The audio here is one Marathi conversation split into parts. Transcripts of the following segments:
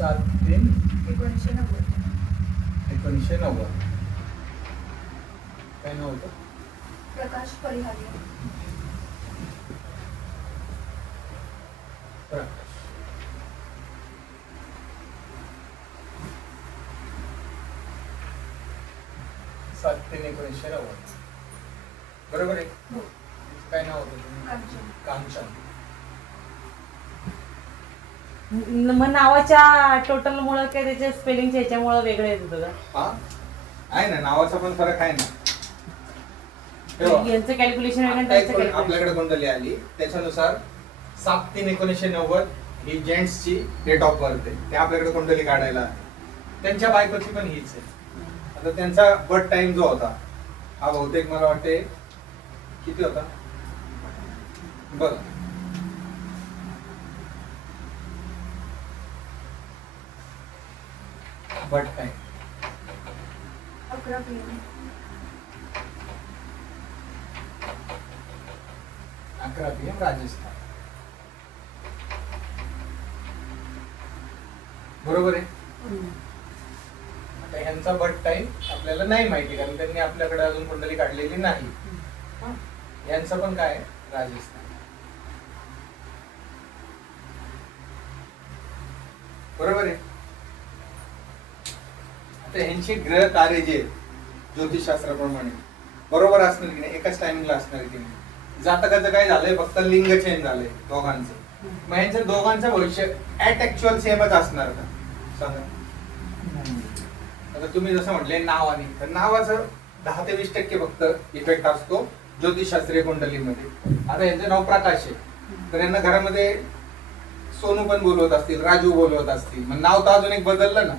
7/3/1990. काय नाव होतं? प्रकाश परिहारे. प्रकाश. सात 3/1990. बरोबर आहे. हो. काय नाव होतं? कांचन. कांचन. मग नावाच्या टोटल मुळे काय त्याच्या स्पेलिंगच्या ह्याच्यामुळे वेगळं येत होतं का? हा आहे ना, नावाचा पण फरक आहे ना. तेव्हा यांचं कॅल्क्युलेशन वेगळं आणि आता त्यांचं एक कॅल्क्युलेशन. आपल्याकडे कुंडली आली त्याच्यानुसार 7/3/1990 ही जेंट्सची डेट ऑफ बर्थ आहे. ते आपल्याकडे कुंडली काढायला आहे. त्यांच्या बायकोची पण हीच आहे. आता त्यांचा बर्थ टाइम जो होता हा बहुतेक मला वाटते किती होता बघ. Birth time 11 PM. 11 PM Rajasthan. बरोबर आहे. आता ह्यांचा बर्थ टाइम आपल्याला नाही माहिती कारण त्यांनी आपल्याकडे अजून कुंडली काढलेली नाही. यांचं पण काय आहे? राजस्थान. बरोबर आहे. आता ह्यांचे ग्रह तारे जे ज्योतिषशास्त्राप्रमाणे बरोबर असणार की नाही, एकाच टायमिंगला असणार की नाही. जातकाचं काय झालंय, फक्त लिंग चेंज झालंय दोघांचं. मग ह्यांच्या दोघांचं भविष्य ऍट ऍक्च्युअल सेमच असणार का सांगा. आता तुम्ही जसं म्हटले नावाने, तर नावाचं 10 ते 20% फक्त इफेक्ट असतो ज्योतिषशास्त्रीय कुंडलीमध्ये. आता यांचं नाव प्रकाश आहे तर यांना घरामध्ये सोनू पण बोलवत असतील, राजू बोलवत असतील, मग नाव तर अजून एक बदललं ना.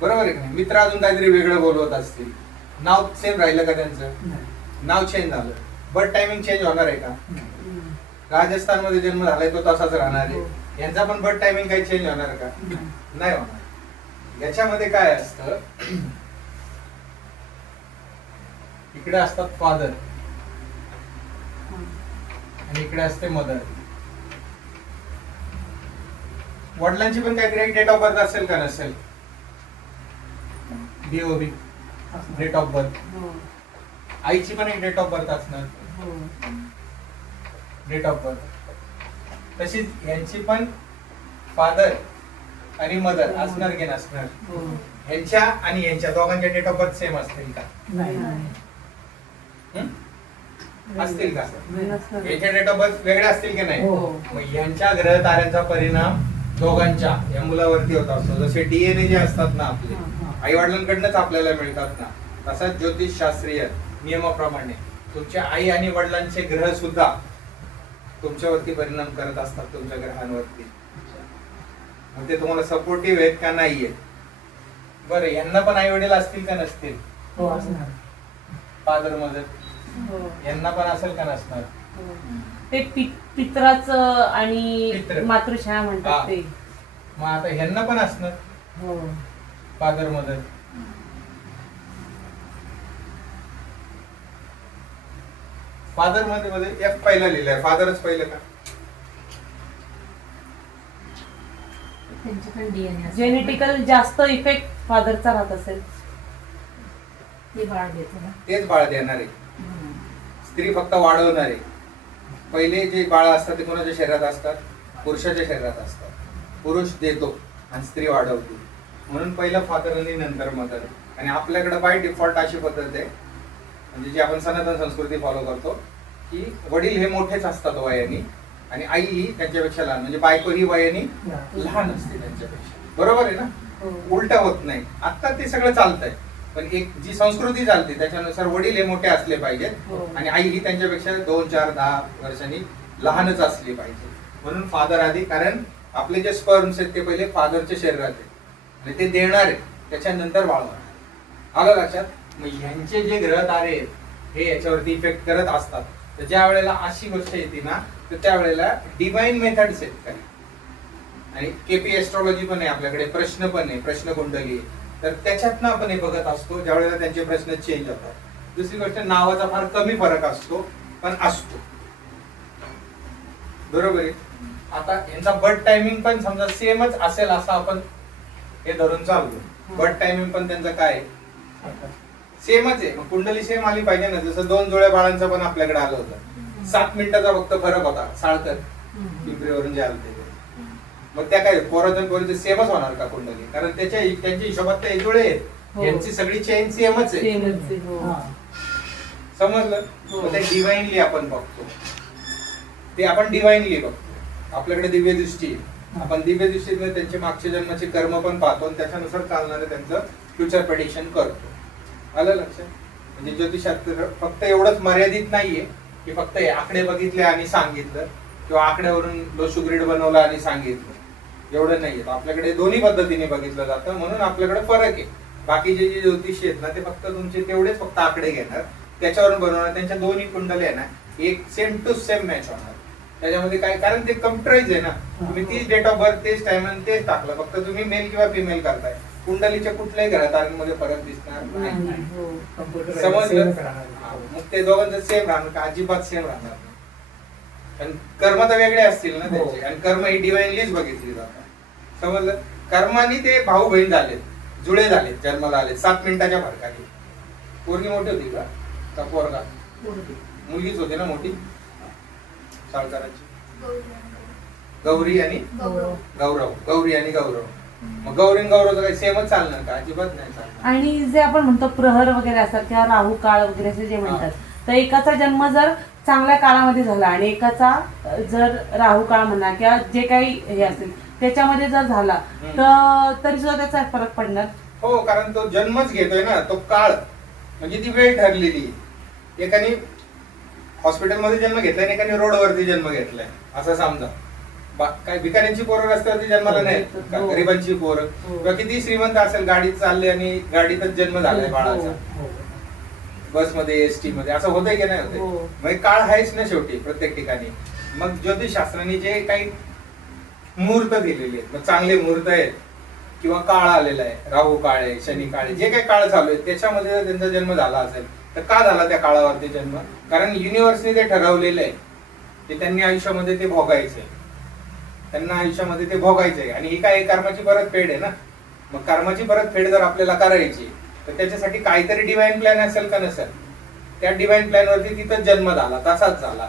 बरोबर आहे का नाही. मित्र अजून काहीतरी वेगळं बोलवत असतील, नाव सेम राहिलं का त्यांचं? नाव चेंज झालं. बर्थ टायमिंग चेंज होणार आहे का? राजस्थान मध्ये जन्म झालाय तो तसाच राहणार आहे. यांचा पण बर्थ टायमिंग काही चेंज होणार का? नाही होणार. याच्यामध्ये काय असतं, इकडे असतात फादर आणि इकडे असते मदर. वडिलांची पण काहीतरी डेट ऑफ बर्थ असेल का नसेल? DOB date of birth. आईची पण एक डेट ऑफ बर्थ असणार, डेट ऑफ बर्थ. तशीच यांची पण फादर आणि मदर असणार की नसणार? ह्यांच्या आणि यांच्या दोघांच्या डेट ऑफ बर्थ सेम असतील का? असतील का? यांच्या डेट ऑफ बर्थ वेगळे असतील की नाही? मग यांच्या ग्रह ताऱ्यांचा परिणाम दोघांच्या या मुलावरती होत असतो. जसे DNA जे असतात ना आपले आई वडिलांकडनंच आपल्याला मिळतात ना, तसाच ज्योतिषशास्त्रीय नियमाप्रमाणे तुमच्या आई आणि वडिलांचे ग्रह सुद्धा तुमच्यावरती परिणाम करत असतात, तुमच्या ग्रहांवरती. मग ते तुम्हाला सपोर्टिव्ह आहेत का नाहीये? बरं, यांना पण आई वडील असतील का नसतील? फादर मदर यांना पण असेल का नसणार? ते पित्राचं आणि पित्र. मातृछाया म्हणतात ते. मग आता ह्यांना पण असणार फादर मदर. फादर मध्ये F पहिला लिहिलंय, फादरच पहिलं का? जेनेटिकल जास्त इफेक्ट फादरचा राहत असेल. तेच बाळ देणार आहे. स्त्री फक्त वाढवणार आहे. पहिले जे बाळ असतात ते कोणाच्या शरीरात असतात? पुरुषाच्या शरीरात असतात. पुरुष देतो आणि स्त्री वाढवते. म्हणून पहिलं फादर आणि नंतर मदर. आणि आपल्याकडे बाय डिफॉल्ट अशी पद्धत आहे, म्हणजे जी आपण सनातन संस्कृती फॉलो करतो, की वडील हे मोठेच असतात वयाने आणि आई ही त्यांच्यापेक्षा लहान, म्हणजे बायको ही वयाने लहान असते त्यांच्यापेक्षा. बरोबर आहे ना? उलट होत नाही. आता ते सगळं चालतंय, पण एक जी संस्कृती चालते त्याच्यानुसार वडील हे मोठे असले पाहिजेत आणि आई ही त्यांच्यापेक्षा 2, 4, 10 वर्षांनी लहानच असली पाहिजे. म्हणून फादर आधी, कारण आपले जे स्पर्म्स आहेत ते पहिले फादरच्या शरीरात आहेत आणि ते देणार आहे, त्याच्यानंतर वाढवणार. आलं लक्षात? मग ह्यांचे जे ग्रह तारे आहेत हे याच्यावरती इफेक्ट करत असतात. तर ज्या वेळेला अशी गोष्ट येते ना, तर त्यावेळेला डिवाइन मेथड्स आहेत काही, आणि KP एस्ट्रॉलॉजी पण आहे आपल्याकडे, प्रश्न पण आहे, प्रश्न कुंडली आहे. तर त्याच्यातनं आपण हे बघत असतो ज्या वेळेला त्यांचे प्रश्न चेंज होतात. दुसरी गोष्ट, नावाचा फार कमी फरक असतो पण असतो. बरोबर आहे. आता यांचा बर्थ टायमिंग पण समजा सेमच असेल असं आपण हे धरून चाललो. बर्थ टायमिंग पण त्यांचं काय सेमच आहे. मग कुंडली सेम आली पाहिजे ना. जसं 2 जुळ्या बाळांचं पण आपल्याकडे आलं होतं. 7 मिनिटाचा फक्त फरक होता. साळकर पिंपरीवरून जे आलं ते. मग त्या काय पोराचं पोरीचं सेमच होणार का कुंडली? कारण त्यांच्या हिशोबात ते जुळे आहेत. हो. यांची सगळी चेन सेमच आहे. सेमच आहे, हो. समजलं? हो. मग ते डिवाइनली आपण बघतो. ते आपण डिवाइनली बघतो. आपल्याकडे दिव्य दृष्टी आहे. आपण दिव्य दृष्टीने त्यांचे मागच्या जन्माचे कर्म पण पाहतो आणि त्याच्यानुसार चालणारे त्यांचं फ्युचर प्रेडिक्शन करतो. आलं लक्षात? म्हणजे ज्योतिषशास्त्र फक्त एवढंच मर्यादित नाहीये की फक्त हे आकडे बघितले आणि सांगितलं किंवा आकड्यावरून लोशू ग्रीड बनवला आणि सांगितलं, एवढं नाहीये. आपल्याकडे दोन्ही पद्धतीने बघितलं जातं. म्हणून आपल्याकडे फरक आहे. बाकीचे जे ज्योतिषी आहेत ना ते फक्त तुमचे तेवढेच फक्त आकडे घेणार, त्याच्यावरून बनवणार. त्यांच्या दोन्ही कुंडली आहे ना एक सेम टू सेम मॅच होणार. त्याच्यामध्ये काय, कारण ते कम्प्युटराइज आहे ना. तुम्ही तीच डेट ऑफ बर्थ तेच टाइम आणि तेच टाकलं, फक्त तुम्ही मेल किंवा फिमेल करताय. कुंडलीच्या कुठल्याही घरातांमध्ये फरक दिसणार नाही. समजलं? मग ते दोघांचं सेम राहणार का? अजिबात सेम राहणार नाही. पण कर्म तर वेगळे असतील ना त्याचे. आणि कर्म ही डिवाइनलीच बघितली जातात. समजलं? कर्मानी ते भाऊ बहीण झाले, जुळे झाले, जन्माला आले 7 मिनिटाच्या फरकाने. पोरगी मोठी होती का पोरगा? मुलगीच होती ना मोठी साळकरांची. गौरी आणि गौरव. गौरी आणि गौरव. मग गौरी आणि गौरवचं काही सेमच चालणार का? अजिबात नाही चालणार. आणि जे आपण म्हणतो प्रहर वगैरे असतात किंवा राहू काळ वगैरे असे जे म्हणतात, तर एकाचा जन्म जर चांगल्या काळामध्ये झाला आणि एकाचा जर राहू काळ म्हणा किंवा जे काही हे असेल त्याच्यामध्ये जर झाला तर तरी सुद्धा त्याचा फरक पडणार. हो, कारण तो जन्मच घेतोय ना, तो काळ म्हणजे ती वेळ ठरलेली. एकाने हॉस्पिटलमध्ये जन्म घेतलाय आणि एकाने रोडवरती जन्म घेतलाय असं समजा. काय भिकाऱ्यांची पोरं रस्त्यावरती जन्माला नाही, गरिबांची पोरं किंवा किती श्रीमंत असेल गाडीत चालले आणि गाडीतच जन्म झालाय बाळाचा, बसमध्ये एसटी मध्ये, असं होतंय की नाही होतंय? मग काळ आहेच ना शेवटी प्रत्येक ठिकाणी. मग ज्योतिषशास्त्राने जे काही मुहूर्त दिलेले आहेत, मग चांगले मुहूर्त आहेत किंवा काळ आलेला आहे, राहू काळ आहे, शनी काळ आहे, जे काही काळ चालू आहे त्याच्यामध्ये जर त्यांचा जन्म झाला असेल तर का झाला त्या काळावरती जन्म? कारण युनिव्हर्सने ते ठरवलेलं आहे की त्यांनी आयुष्यामध्ये ते भोगायचंय, त्यांना आयुष्यामध्ये ते भोगायचंय. आणि ही काय कर्माची परतफेड आहे ना. मग कर्माची परतफेड जर आपल्याला करायची तर त्याच्यासाठी काहीतरी डिवाइन प्लॅन असेल का नसेल? त्या डिवाइन प्लॅन वरती तिथंच जन्म झाला, तसाच झाला.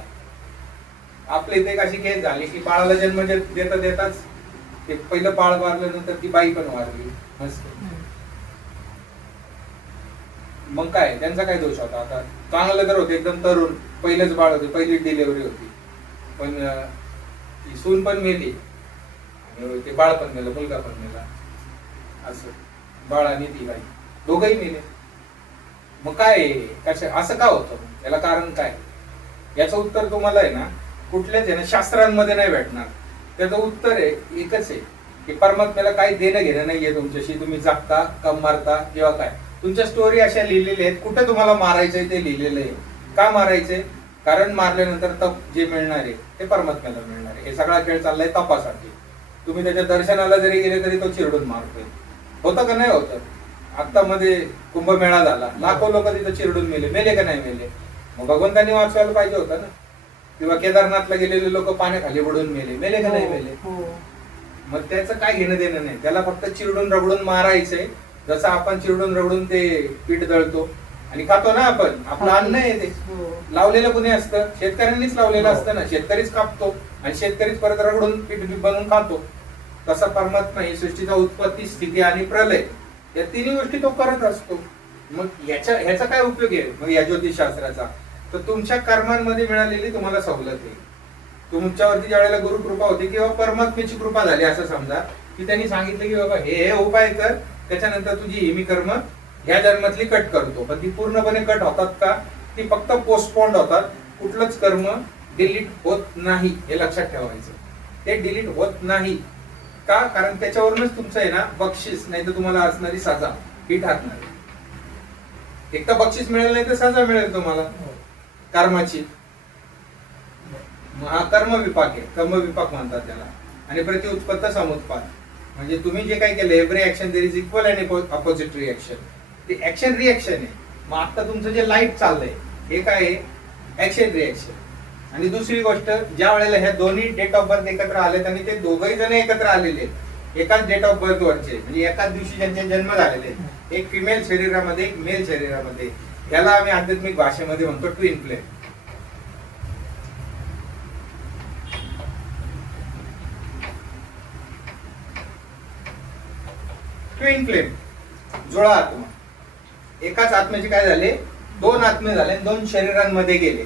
आपल्या इथे एक अशी केस झाली की बाळाला जन्म देता देताच ते पहिलं बाळ वारल्यानंतर ती बाई पण वारली. मस्त. मग काय त्यांचा काय दोष होता? आता चांगलं तर होते, एकदम तरुण, पहिलंच बाळ होते, पहिली डिलिव्हरी होती, पण ती सून पण मेली, ते बाळ पण मेलं, मुलगा पण मेला. असं बाळ आणि ती बाई दोघंही मेले. मग काय कशा असं का होतं? याला कारण काय? याचं उत्तर तुम्हाला आहे ना कुठल्याच आहे ना शास्त्रांमध्ये नाही भेटणार. त्याचं उत्तर आहे एकच आहे की परमात्म्याला काही देणं घेणं नाहीये तुमच्याशी. तुम्ही जगता का मरता किंवा काय, तुमच्या स्टोरी अशा लिहिलेल्या आहेत. कुठे तुम्हाला मारायचंय ते लिहिलेलं आहे. का मारायचंय? कारण मारल्यानंतर तप जे मिळणार आहे ते परमात्म्याला मिळणार आहे. हे सगळा खेळ चाललाय तपासाठी. तुम्ही त्याच्या दर्शनाला जरी गेले तरी तो चिरडून मारतोय. होतं का नाही होतं? आता मध्ये कुंभमेळा झाला, लाखो लोक तिथं चिरडून मेले का नाही मेले? मग भगवंतांनी वाचवायला पाहिजे होतं ना. किंवा केदारनाथला गेलेले लोक पाण्याखाली बुडून मेले का नाही मेले? मग त्याचं काय घेणं देणं नाही. त्याला फक्त चिरडून रगडून मारायचंय. जसं आपण चिरडून रगडून ते पीठ दळतो आणि खातो ना आपण, आपलं अन्न आहे ते. लावलेलं कुणी असतं? शेतकऱ्यांनीच लावलेलं असतं ना. शेतकरीच कापतो आणि शेतकरीच परत रगडून पीठ बनवून खातो. तसा परमात्मा ही सृष्टीचा उत्पत्ती, स्थिती आणि प्रलय या तिन्ही गोष्टी तो करत असतो. मग ह्याचा काय उपयोग आहे मग या ज्योतिषशास्त्राचा? तर तुमच्या कर्मांमध्ये मिळालेली तुम्हाला सवलत आहे. तुमच्यावरती ज्या वेळेला गुरु कृपा होती किंवा परमात्म्याची कृपा झाली असं समजा की त्यांनी सांगितलं की बाबा हे उपाय कर, त्याच्यानंतर तुझी ही मी कर्म ह्या जन्मातली कट करतो. पण ती पूर्णपणे कट होतात का? ती फक्त पोस्टपोन्ड होतात. कुठलंच कर्म डिलीट होत नाही, हे लक्षात ठेवायचं. ते डिलीट होत नाही का? कारण त्याच्यावरूनच तुमचं आहे ना बक्षीस नाही तर तुम्हाला असणारी सजा ही ठरणार. एक तर बक्षीस मिळेल नाही तर सजा मिळेल तुम्हाला कर्माची. हा कर्म विपाक आहे, कर्म विपाक म्हणतात त्याला. आणि प्रतिउत्पत्त समुत्पाद म्हणजे तुम्ही जे काही केलं every action there is equal and opposite reaction. ते ऍक्शन रिएक्शन आहे. मग आता तुमचं जे लाईफ चाललंय हे काय आहे? Action reaction. आणि दुसरी गोष्ट, ज्या वेळेला ह्या दोन्ही डेट ऑफ बर्थ एकत्र आले आणि ते दोघही जण एकत्र आलेले आहेत, एकाच डेट ऑफ बर्थ वरचे, म्हणजे एकाच दिवशी ज्यांचे जन्म झालेले आहेत, एक फिमेल शरीरामध्ये एक मेल शरीरामध्ये, याला आम्ही आध्यात्मिक भाषेमध्ये म्हणतो ट्विन फ्लेम. ट्विन फ्लेम, जुळा आत्मा. एकाच आत्म्याचे काय झाले, दोन आत्मे झाले, दोन शरीरांमध्ये गेले.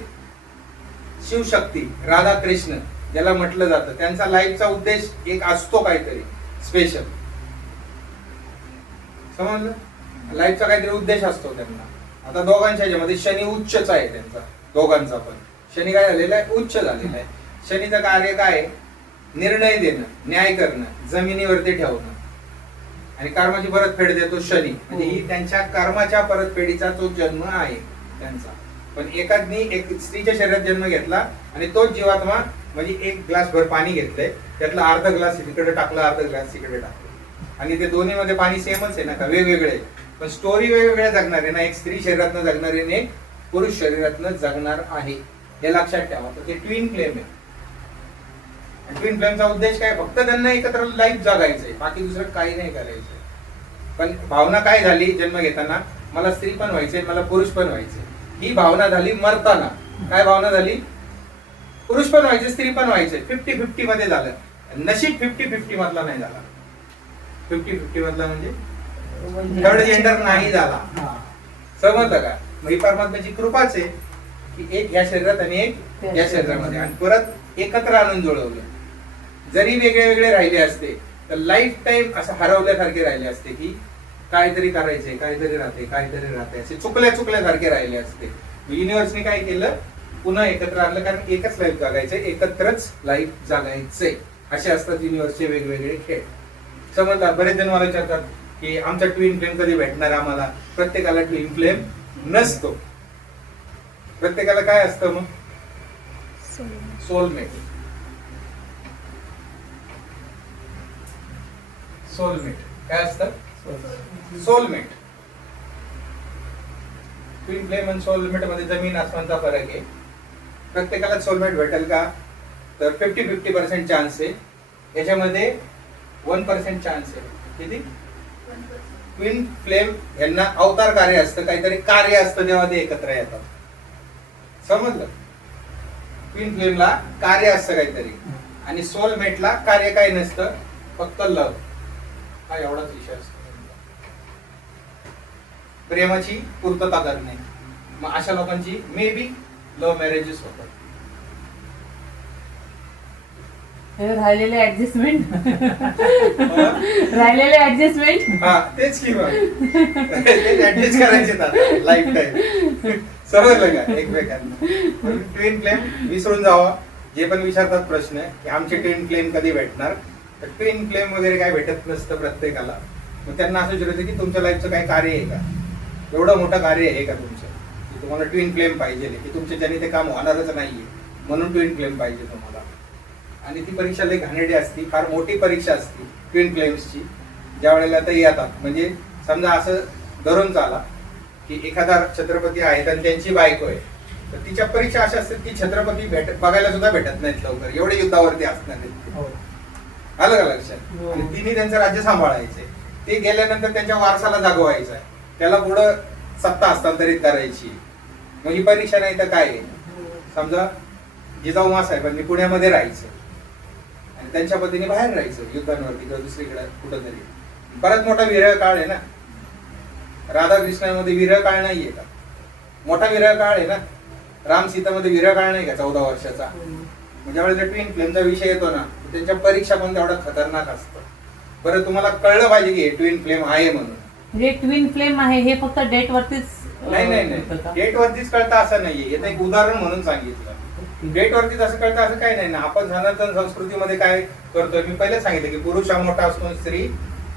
शिवशक्ती, राधा कृष्ण ज्याला म्हटलं जातं, त्यांचा लाईफचा उद्देश एक असतो काहीतरी स्पेशल. समजलं, लाईफचा काहीतरी उद्देश असतो त्यांना. आता दोघांच्या ह्याच्यामध्ये शनी उच्चच आहे त्यांचा, दोघांचा पण. शनी काय झालेला आहे, उच्च झालेला आहे. शनीचं कार्य काय आहे, निर्णय देणं, न्याय करणं, जमिनीवरती ठेवणं, आणि कर्माची परतफेड देतो शनी. म्हणजे ही त्यांच्या कर्माच्या परतफेडीचा तो जन्म आहे त्यांचा. पण एकादनी एक स्त्रीच्या शरीरात जन्म घेतला आणि तोच जीवात्मा, म्हणजे एक ग्लास भर पाणी घेतलंय, त्यातला अर्धा ग्लास तिकडे टाकला, अर्धा ग्लास तिकडे टाकला, आणि ते दोन्ही मध्ये पाणी सेमच आहे ना का, वेगवेगळे, पण स्टोरी वेगवेगळ्या जगणार आहे ना. एक स्त्री शरीरातनं जगणार आहे आणि एक पुरुष शरीरातनं जगणार आहे, हे लक्षात ठेवा. तर ते ट्विन फ्लेम आहे. ट्विन फ्लेमचा उद्देश काय, फक्त त्यांना एकत्र लाईफ जगायचंय, बाकी दुसरं काही नाही करायचंय. पण भावना काय झाली जन्म घेताना, मला स्त्री पण व्हायचंय, मला पुरुष पण व्हायचंय, ही भावना झाली. मरताना काय भावना झाली, पुरुष पण व्हायचे, स्त्री पण व्हायचे. 50-50 मध्ये झालं. नशीब 50-50 मधला नाही झाला. 50-50 मधला म्हणजे थर्ड जेंडर नाही झाला. समजलं का? मग ही परमात्म्याची कृपाच आहे की एक या शरीरात आणि एक या शरीरामध्ये, आणि परत एकत्र आणून जुळवलं. जरी वेगळे वेगळे राहिले असते तर लाईफ टाईम असं हरवल्यासारखे राहिले असते की काहीतरी करायचंय, काहीतरी राहते, असे चुकल्यासारखे राहिले असते. युनिव्हर्सने काय केलं, पुन्हा एकत्र आणलं, कारण एकच लाईफ जगायचंय, एकत्रच लाईफ जगायचंय. असे असतात युनिव्हर्सचे वेगवेगळे खेळ. समजतात. बरेच जण मला विचारतात की आमचा ट्विन फ्लेम कधी भेटणार आम्हाला. प्रत्येकाला ट्विन फ्लेम नसतो. प्रत्येकाला काय असतं मग, सोलमेट. सोलमेट काय असतं, सोलमेट. ट्विन फ्लेम आणि सोलमेट मध्ये जमीन आसमानचा फरक आहे. प्रत्येकाला सोलमेट भेटेल का, तर 50-50% चान्स आहे. याच्यामध्ये 1% चान्स आहे. किती? ट्विन फ्लेम यांना अवतार कार्य असतं, काहीतरी कार्य असतं तेव्हा ते एकत्र येतात. समजलं? ट्विन फ्लेमला कार्य असतं काहीतरी, आणि सोलमेटला कार्य काही नसतं, फक्त लव. हा एवढाच विषय असतो. प्रेमाची पूर्तता करणे. मग अशा लोकांची मे बी लव्ह मॅरेजेस होतात. राहिलेले ऍडजस्टमेंट राहिलेले ऍडजस्टमेंट हा तेच की ऍडजस्ट करायचे लाईफ टाईम. समजलं का एकमेकांना. ट्विन फ्लेम विसरून जावा. जे पण विचारतात प्रश्न की आमचे ट्विन फ्लेम कधी भेटणार, तर ट्विन फ्लेम वगैरे काय भेटत नसतं प्रत्येकाला. मग त्यांना असं विचारायचं की तुमच्या लाईफचं काही कार्य आहे का, एवढं मोठं कार्य आहे का तुमचं की तुम्हाला ट्विन फ्लेम पाहिजे, की तुमच्या ज्याने ते काम होणारच नाहीये म्हणून ट्विन फ्लेम पाहिजे तुम्हाला. आणि ती परीक्षा लई घाणेरडी असती, फार मोठी परीक्षा असती ट्विन फ्लेम्सची. ज्या वेळेला ते येतात, म्हणजे समजा असं धरून चाला की एखादा छत्रपती आहे आणि त्यांची बायको आहे, तर तिच्या परीक्षा अशा असतात की छत्रपती बघायला सुद्धा भेटत नाहीत लवकर, एवढे युद्धावरती असणार आहेत. आलं का लक्षात? आणि तिने त्यांचं राज्य सांभाळायचंय. ते गेल्यानंतर त्यांच्या वारसाला जागवायचं आहे, त्याला पुढं सत्ता हस्तांतरित करायची. मग ही परीक्षा नाही तर काय आहे? समजा जिजाऊ मासाहेबांनी पुण्यामध्ये राहायचं आणि त्यांच्या पतीने बाहेर राहायचं युद्धांवरती किंवा दुसरीकडे कुठंतरी. परत मोठा विरह काळ आहे ना. राधाकृष्णामध्ये विरह काळ नाहीये का? मोठा विरह काळ आहे ना. राम सीतामध्ये विरह काळ नाही का 14 वर्षाचा? म्हणजे वेळेला ट्विन फ्लेमचा विषय येतो ना, त्यांच्या परीक्षा पण तेवढा खतरनाक असतं. बरं तुम्हाला कळलं पाहिजे की ट्विन फ्लेम आहे म्हणून. म्हणजे ट्विन फ्लेम आहे हे फक्त डेट वरतीच? नाही डेट वरतीच कळतं असं नाहीये. याचं एक उदाहरण म्हणून सांगितलं. डेट वरतीच असं कळतं असं काही नाही ना. आपण सनातन संस्कृतीमध्ये काय करतोय, मी पहिले सांगितलं की पुरुष हा मोठा असतो, स्त्री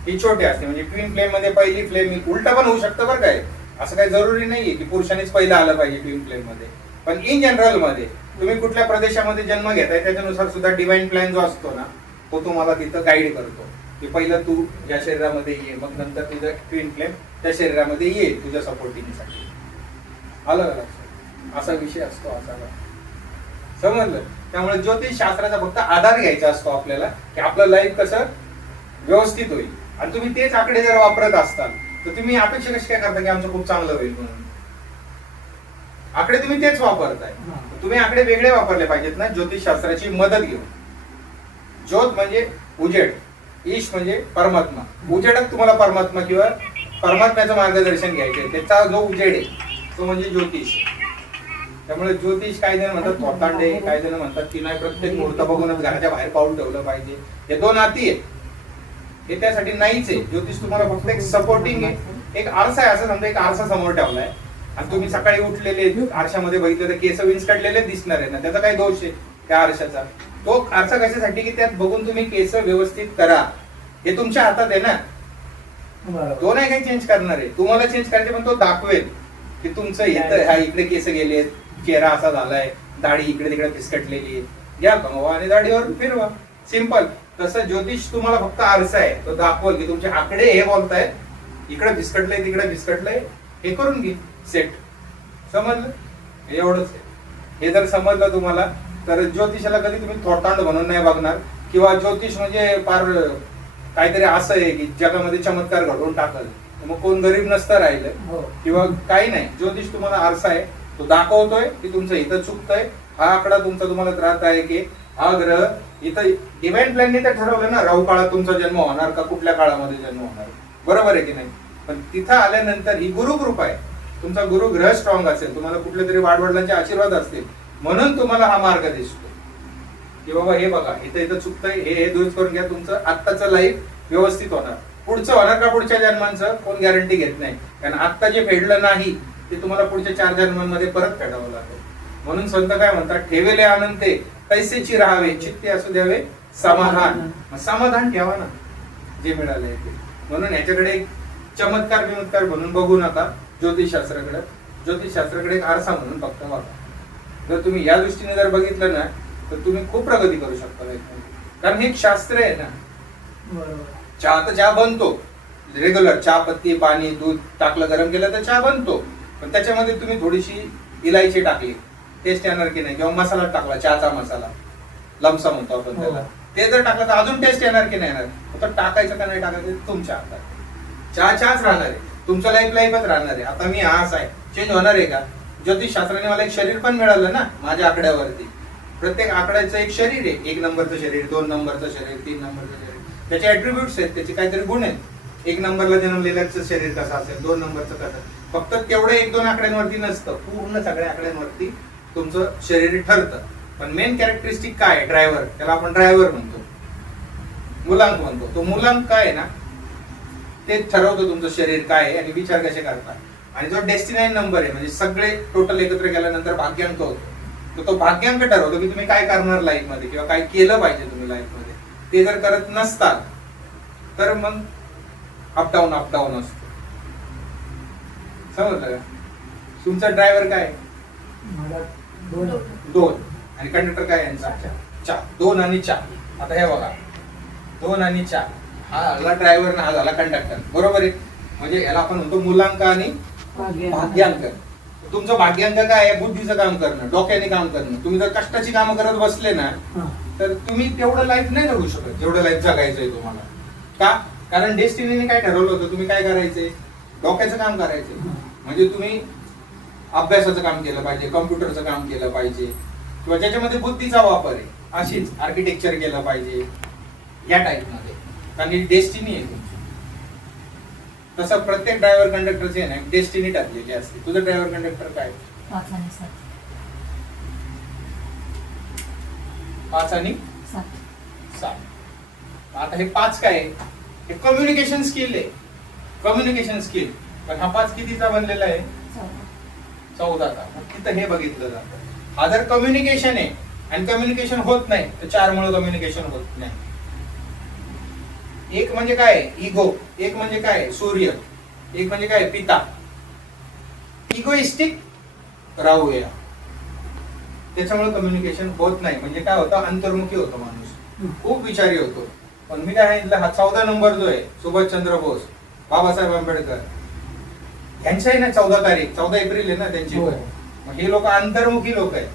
ही छोटी असते. म्हणजे ट्विन फ्लेम मध्ये पहिली फ्लेम उलट पण होऊ शकतं बरं काय. असं काही जरुरी नाहीये की पुरुषानेच पहिलं आलं पाहिजे ट्विन फ्लेम मध्ये. पण इन जनरल मध्ये तुम्ही कुठल्या प्रदेशामध्ये जन्म घेताय त्याच्यानुसार सुद्धा डिवाइन प्लॅन जो असतो ना, तो तुम्हाला तिथं गाईड करतो की पहिलं तू या शरीरामध्ये ये, मग नंतर तुझं ट्विन फ्लेम त्या शरीरामध्ये ये तुझ्या सपोर्टिंगसाठी. आलं का लक्षात? असा विषय असतो असा. समजलं? त्यामुळे ज्योतिष शास्त्राचा फक्त आधार घ्यायचा असतो आपल्याला, की आपलं लाईफ कसं व्यवस्थित होईल. आणि तुम्ही तेच आकडे जर वापरत असताल तर तुम्ही अपेक्षा कशी काय करता की आमचं खूप चांगलं होईल म्हणून? आकडे तुम्ही तेच वापरताय. तुम्ही आकडे वेगळे वापरले पाहिजेत ना, ज्योतिष शास्त्राची मदत घेऊन. ज्योत म्हणजे उजेड, ईश म्हणजे परमात्मा. उजेडात तुम्हाला परमात्मा किंवा परमात्म्याचं मार्गदर्शन घ्यायचंय, त्याचा जो उजेड आहे तो म्हणजे ज्योतिष. त्यामुळे ज्योतिष काही जण म्हणतात थोतांडे, काही जण म्हणतात की नाही प्रत्येक मुहूर्त बघूनच घराच्या बाहेर पाऊल ठेवलं पाहिजे. हे दोन अति आहेत, हे त्यासाठी नाहीच आहे. ज्योतिष तुम्हाला फक्त एक सपोर्टिंग आहे, एक आरसा आहे. असं समजा एक आरसा समोर ठेवलाय आणि तुम्ही सकाळी उठलेले आरशामध्ये बघितलं तर केस विंचकटलेले दिसणार आहे ना, त्याचा काय दोष आहे त्या आरशाचा? तो आरसा कशासाठी की त्यात बघून तुम्ही केस व्यवस्थित करा, हे तुमच्या हातात आहे ना. तो नाही काही चेंज करणार आहे, तुम्हाला चेंज करायचे, पण तो दाखवेल की तुमचं इथं हा इकडे केस गेलेत, चेहरा असा झालाय, दाढी इकडे तिकडे फिसकटलेली आहे, घ्या कमवा आणि दाढीवर फिरवा. सिंपल. तसं ज्योतिष तुम्हाला फक्त आरसा आहे, तो दाखवल की तुमचे आकडे हे बोलतायत, इकडे फिसकटलंय तिकडे फिसकटलंय, हे करून घे सेट. समजलं? एवढंच आहे. हे जर समजलं तुम्हाला तर ज्योतिषाला कधी तुम्ही थोटांड म्हणून नाही बघणार, किंवा ज्योतिष म्हणजे फार काहीतरी असं आहे की जगामध्ये चमत्कार घडवून टाकल, मग कोण गरीब नसतं राहिलं किंवा काही नाही. ज्योतिष तुम्हाला आरसा आहे, तो दाखवतोय की तुमचं इथं चुकतंय, हा आकडा तुमचा तुम्हाला त्रास आहे की हा ग्रह इथं डिवाइन प्लॅनने तर ठरवलं ना राहू काळात तुमचा जन्म होणार का कुठल्या काळामध्ये जन्म होणार, बरोबर आहे की नाही? पण तिथं आल्यानंतर ही गुरुकृपा आहे, तुमचा गुरु ग्रह स्ट्रॉंग असेल, तुम्हाला कुठले तरी वाडवडिलांचे आशीर्वाद असतील, म्हणून तुम्हाला हा मार्ग दिसतो की बाबा हे बघा इथं इथं चुकतंय, हे दुरुस्त करून घ्या, तुमचं आत्ताचं लाईफ व्यवस्थित होणार. पुढचं होणार का पुढच्या जन्मांचं कोण गॅरंटी घेत नाही, कारण आत्ता जे फेडलं नाही ते तुम्हाला पुढच्या 4 जन्मांमध्ये परत फेडावं लागेल. म्हणून संत काय म्हणतात, ठेवेले आनंदे तैसेची राहावे, चित्ते असू द्यावे समाधान. समाधान ठेवा ना जे मिळालंय ते. म्हणून याच्याकडे एक चमत्कार बिमत्कार म्हणून बघू नका ज्योतिषशास्त्राकडे. ज्योतिषशास्त्राकडे एक आरसा म्हणून फक्त बघा. जर तुम्ही या दृष्टीने जर बघितलं ना तर तुम्ही खूप प्रगती करू शकता लाईफमध्ये. कारण हे एक शास्त्र आहे ना. चहा तर चहा बनतो रेग्युलर, चहा पत्ती पाणी दूध टाकलं गरम केलं तर चहा बनतो, पण त्याच्यामध्ये तुम्ही थोडीशी इलायची टाकली, टेस्ट येणार की नाही? किंवा मसाला टाकला, चहाचा मसाला लमसा म्हणतो आपण त्याला, ते जर टाकलं तर अजून टेस्ट येणार की नाही येणार? फक्त टाकायचं का नाही टाकायचं तुमच्या हातात. चहा चहाच राहणार आहे, तुमचं लाईफ लाईफच राहणार आहे. आता मी हाच आहे, चेंज होणार आहे का? ज्योतिष शास्त्राने मला एक शरीर पण मिळालं ना माझ्या आकड्यावरती. प्रत्येक आकड्याचं एक शरीर आहे, 1 नंबरचं शरीर, 2 नंबरचं शरीर, 3 नंबरचं शरीर, त्याचे ऍट्रिब्यूट्स आहेत, त्याचे काहीतरी गुण आहेत. 1 नंबरला जन्मलेल्याचं शरीर कसं असेल, 2 नंबरचं कसं, फक्त तेवढे 1-2 आकड्यांवरती नसतं, पूर्ण सगळ्या आकड्यांवरती तुमचं शरीर ठरतं. पण मेन कॅरेक्टरिस्टिक काय आहे? ड्रायव्हर, त्याला आपण ड्रायव्हर म्हणतो, मुलांक म्हणतो. तो मुलांक काय आहे ना ते ठरवतो तुमचं शरीर काय आहे आणि विचार कसे करता. आणि जो डेस्टिनाईन नंबर आहे म्हणजे सगळे टोटल एकत्र केल्यानंतर भाग्यांक होतो, तर तो भाग्यांक ठरवतो की तुम्ही काय करणार लाईफ मध्ये किंवा काय केलं पाहिजे तुम्ही लाईफ मध्ये. ते जर करत नसतात तर मग अपडाऊन अपडाऊन असतो. समजलं का? तुमचा ड्रायव्हर काय? 2 आणि कंडक्टर काय यांचा? 4. 2 आणि 4. आता हे बघा 2 आणि 4, हा झाला ड्रायव्हर ना हा झाला कंडक्टर, बरोबर आहे? म्हणजे याला आपण म्हणतो मुलांक आणि भाग्यांक. तुमचं भाग्यांक काय आहे? बुद्धीचं काम करणं, डोक्याने काम करणं. तुम्ही जर कष्टाची कामं करत बसले ना तर तुम्ही तेवढं लाईफ नाही जगू शकत जेवढं लाईफ जगायचंय तुम्हाला. का? कारण डेस्टिनीने काय ठरवलं होतं, तुम्ही काय करायचंय? डोक्याचं काम करायचंय. म्हणजे तुम्ही अभ्यासाचं काम केलं पाहिजे, कम्प्युटरचं काम केलं पाहिजे, किंवा ज्याच्यामध्ये बुद्धीचा वापर आहे अशीच आर्किटेक्चर केलं पाहिजे, या टाईपमध्ये. कारण ही डेस्टिनी आहे तुमची. तसं प्रत्येक ड्रायव्हर कंडक्टरची आहे ना डेस्टिनी टाकलेली असते. तुझं ड्रायव्हर कंडक्टर काय? 5 आणि 7. 5 आणि 7. आता हे 5 काय आहे? हे कम्युनिकेशन स्किल आहे, कम्युनिकेशन स्किल. पण हा 5 कितीचा बनलेला आहे? 14चा. तिथं हे बघितलं जातं. हा जर कम्युनिकेशन आहे आणि कम्युनिकेशन होत नाही तर 4 मुळे कम्युनिकेशन होत नाही. एक म्हणजे काय? इगो. एक म्हणजे काय? सूर्य. एक म्हणजे काय? पिता. इगोइस्टिक राहूया, त्याच्यामुळे कम्युनिकेशन होत नाही. म्हणजे काय होतं? अंतर्मुखी होतो माणूस, खूप विचारी होतो. पण मी काय सांगितलं, हा 14 नंबर जो आहे सुभाषचंद्र बोस, बाबासाहेब आंबेडकर यांचं आहे ना 14 तारीख, 14 एप्रिल आहे ना त्यांची. मग हे लोक अंतर्मुखी लोक आहेत.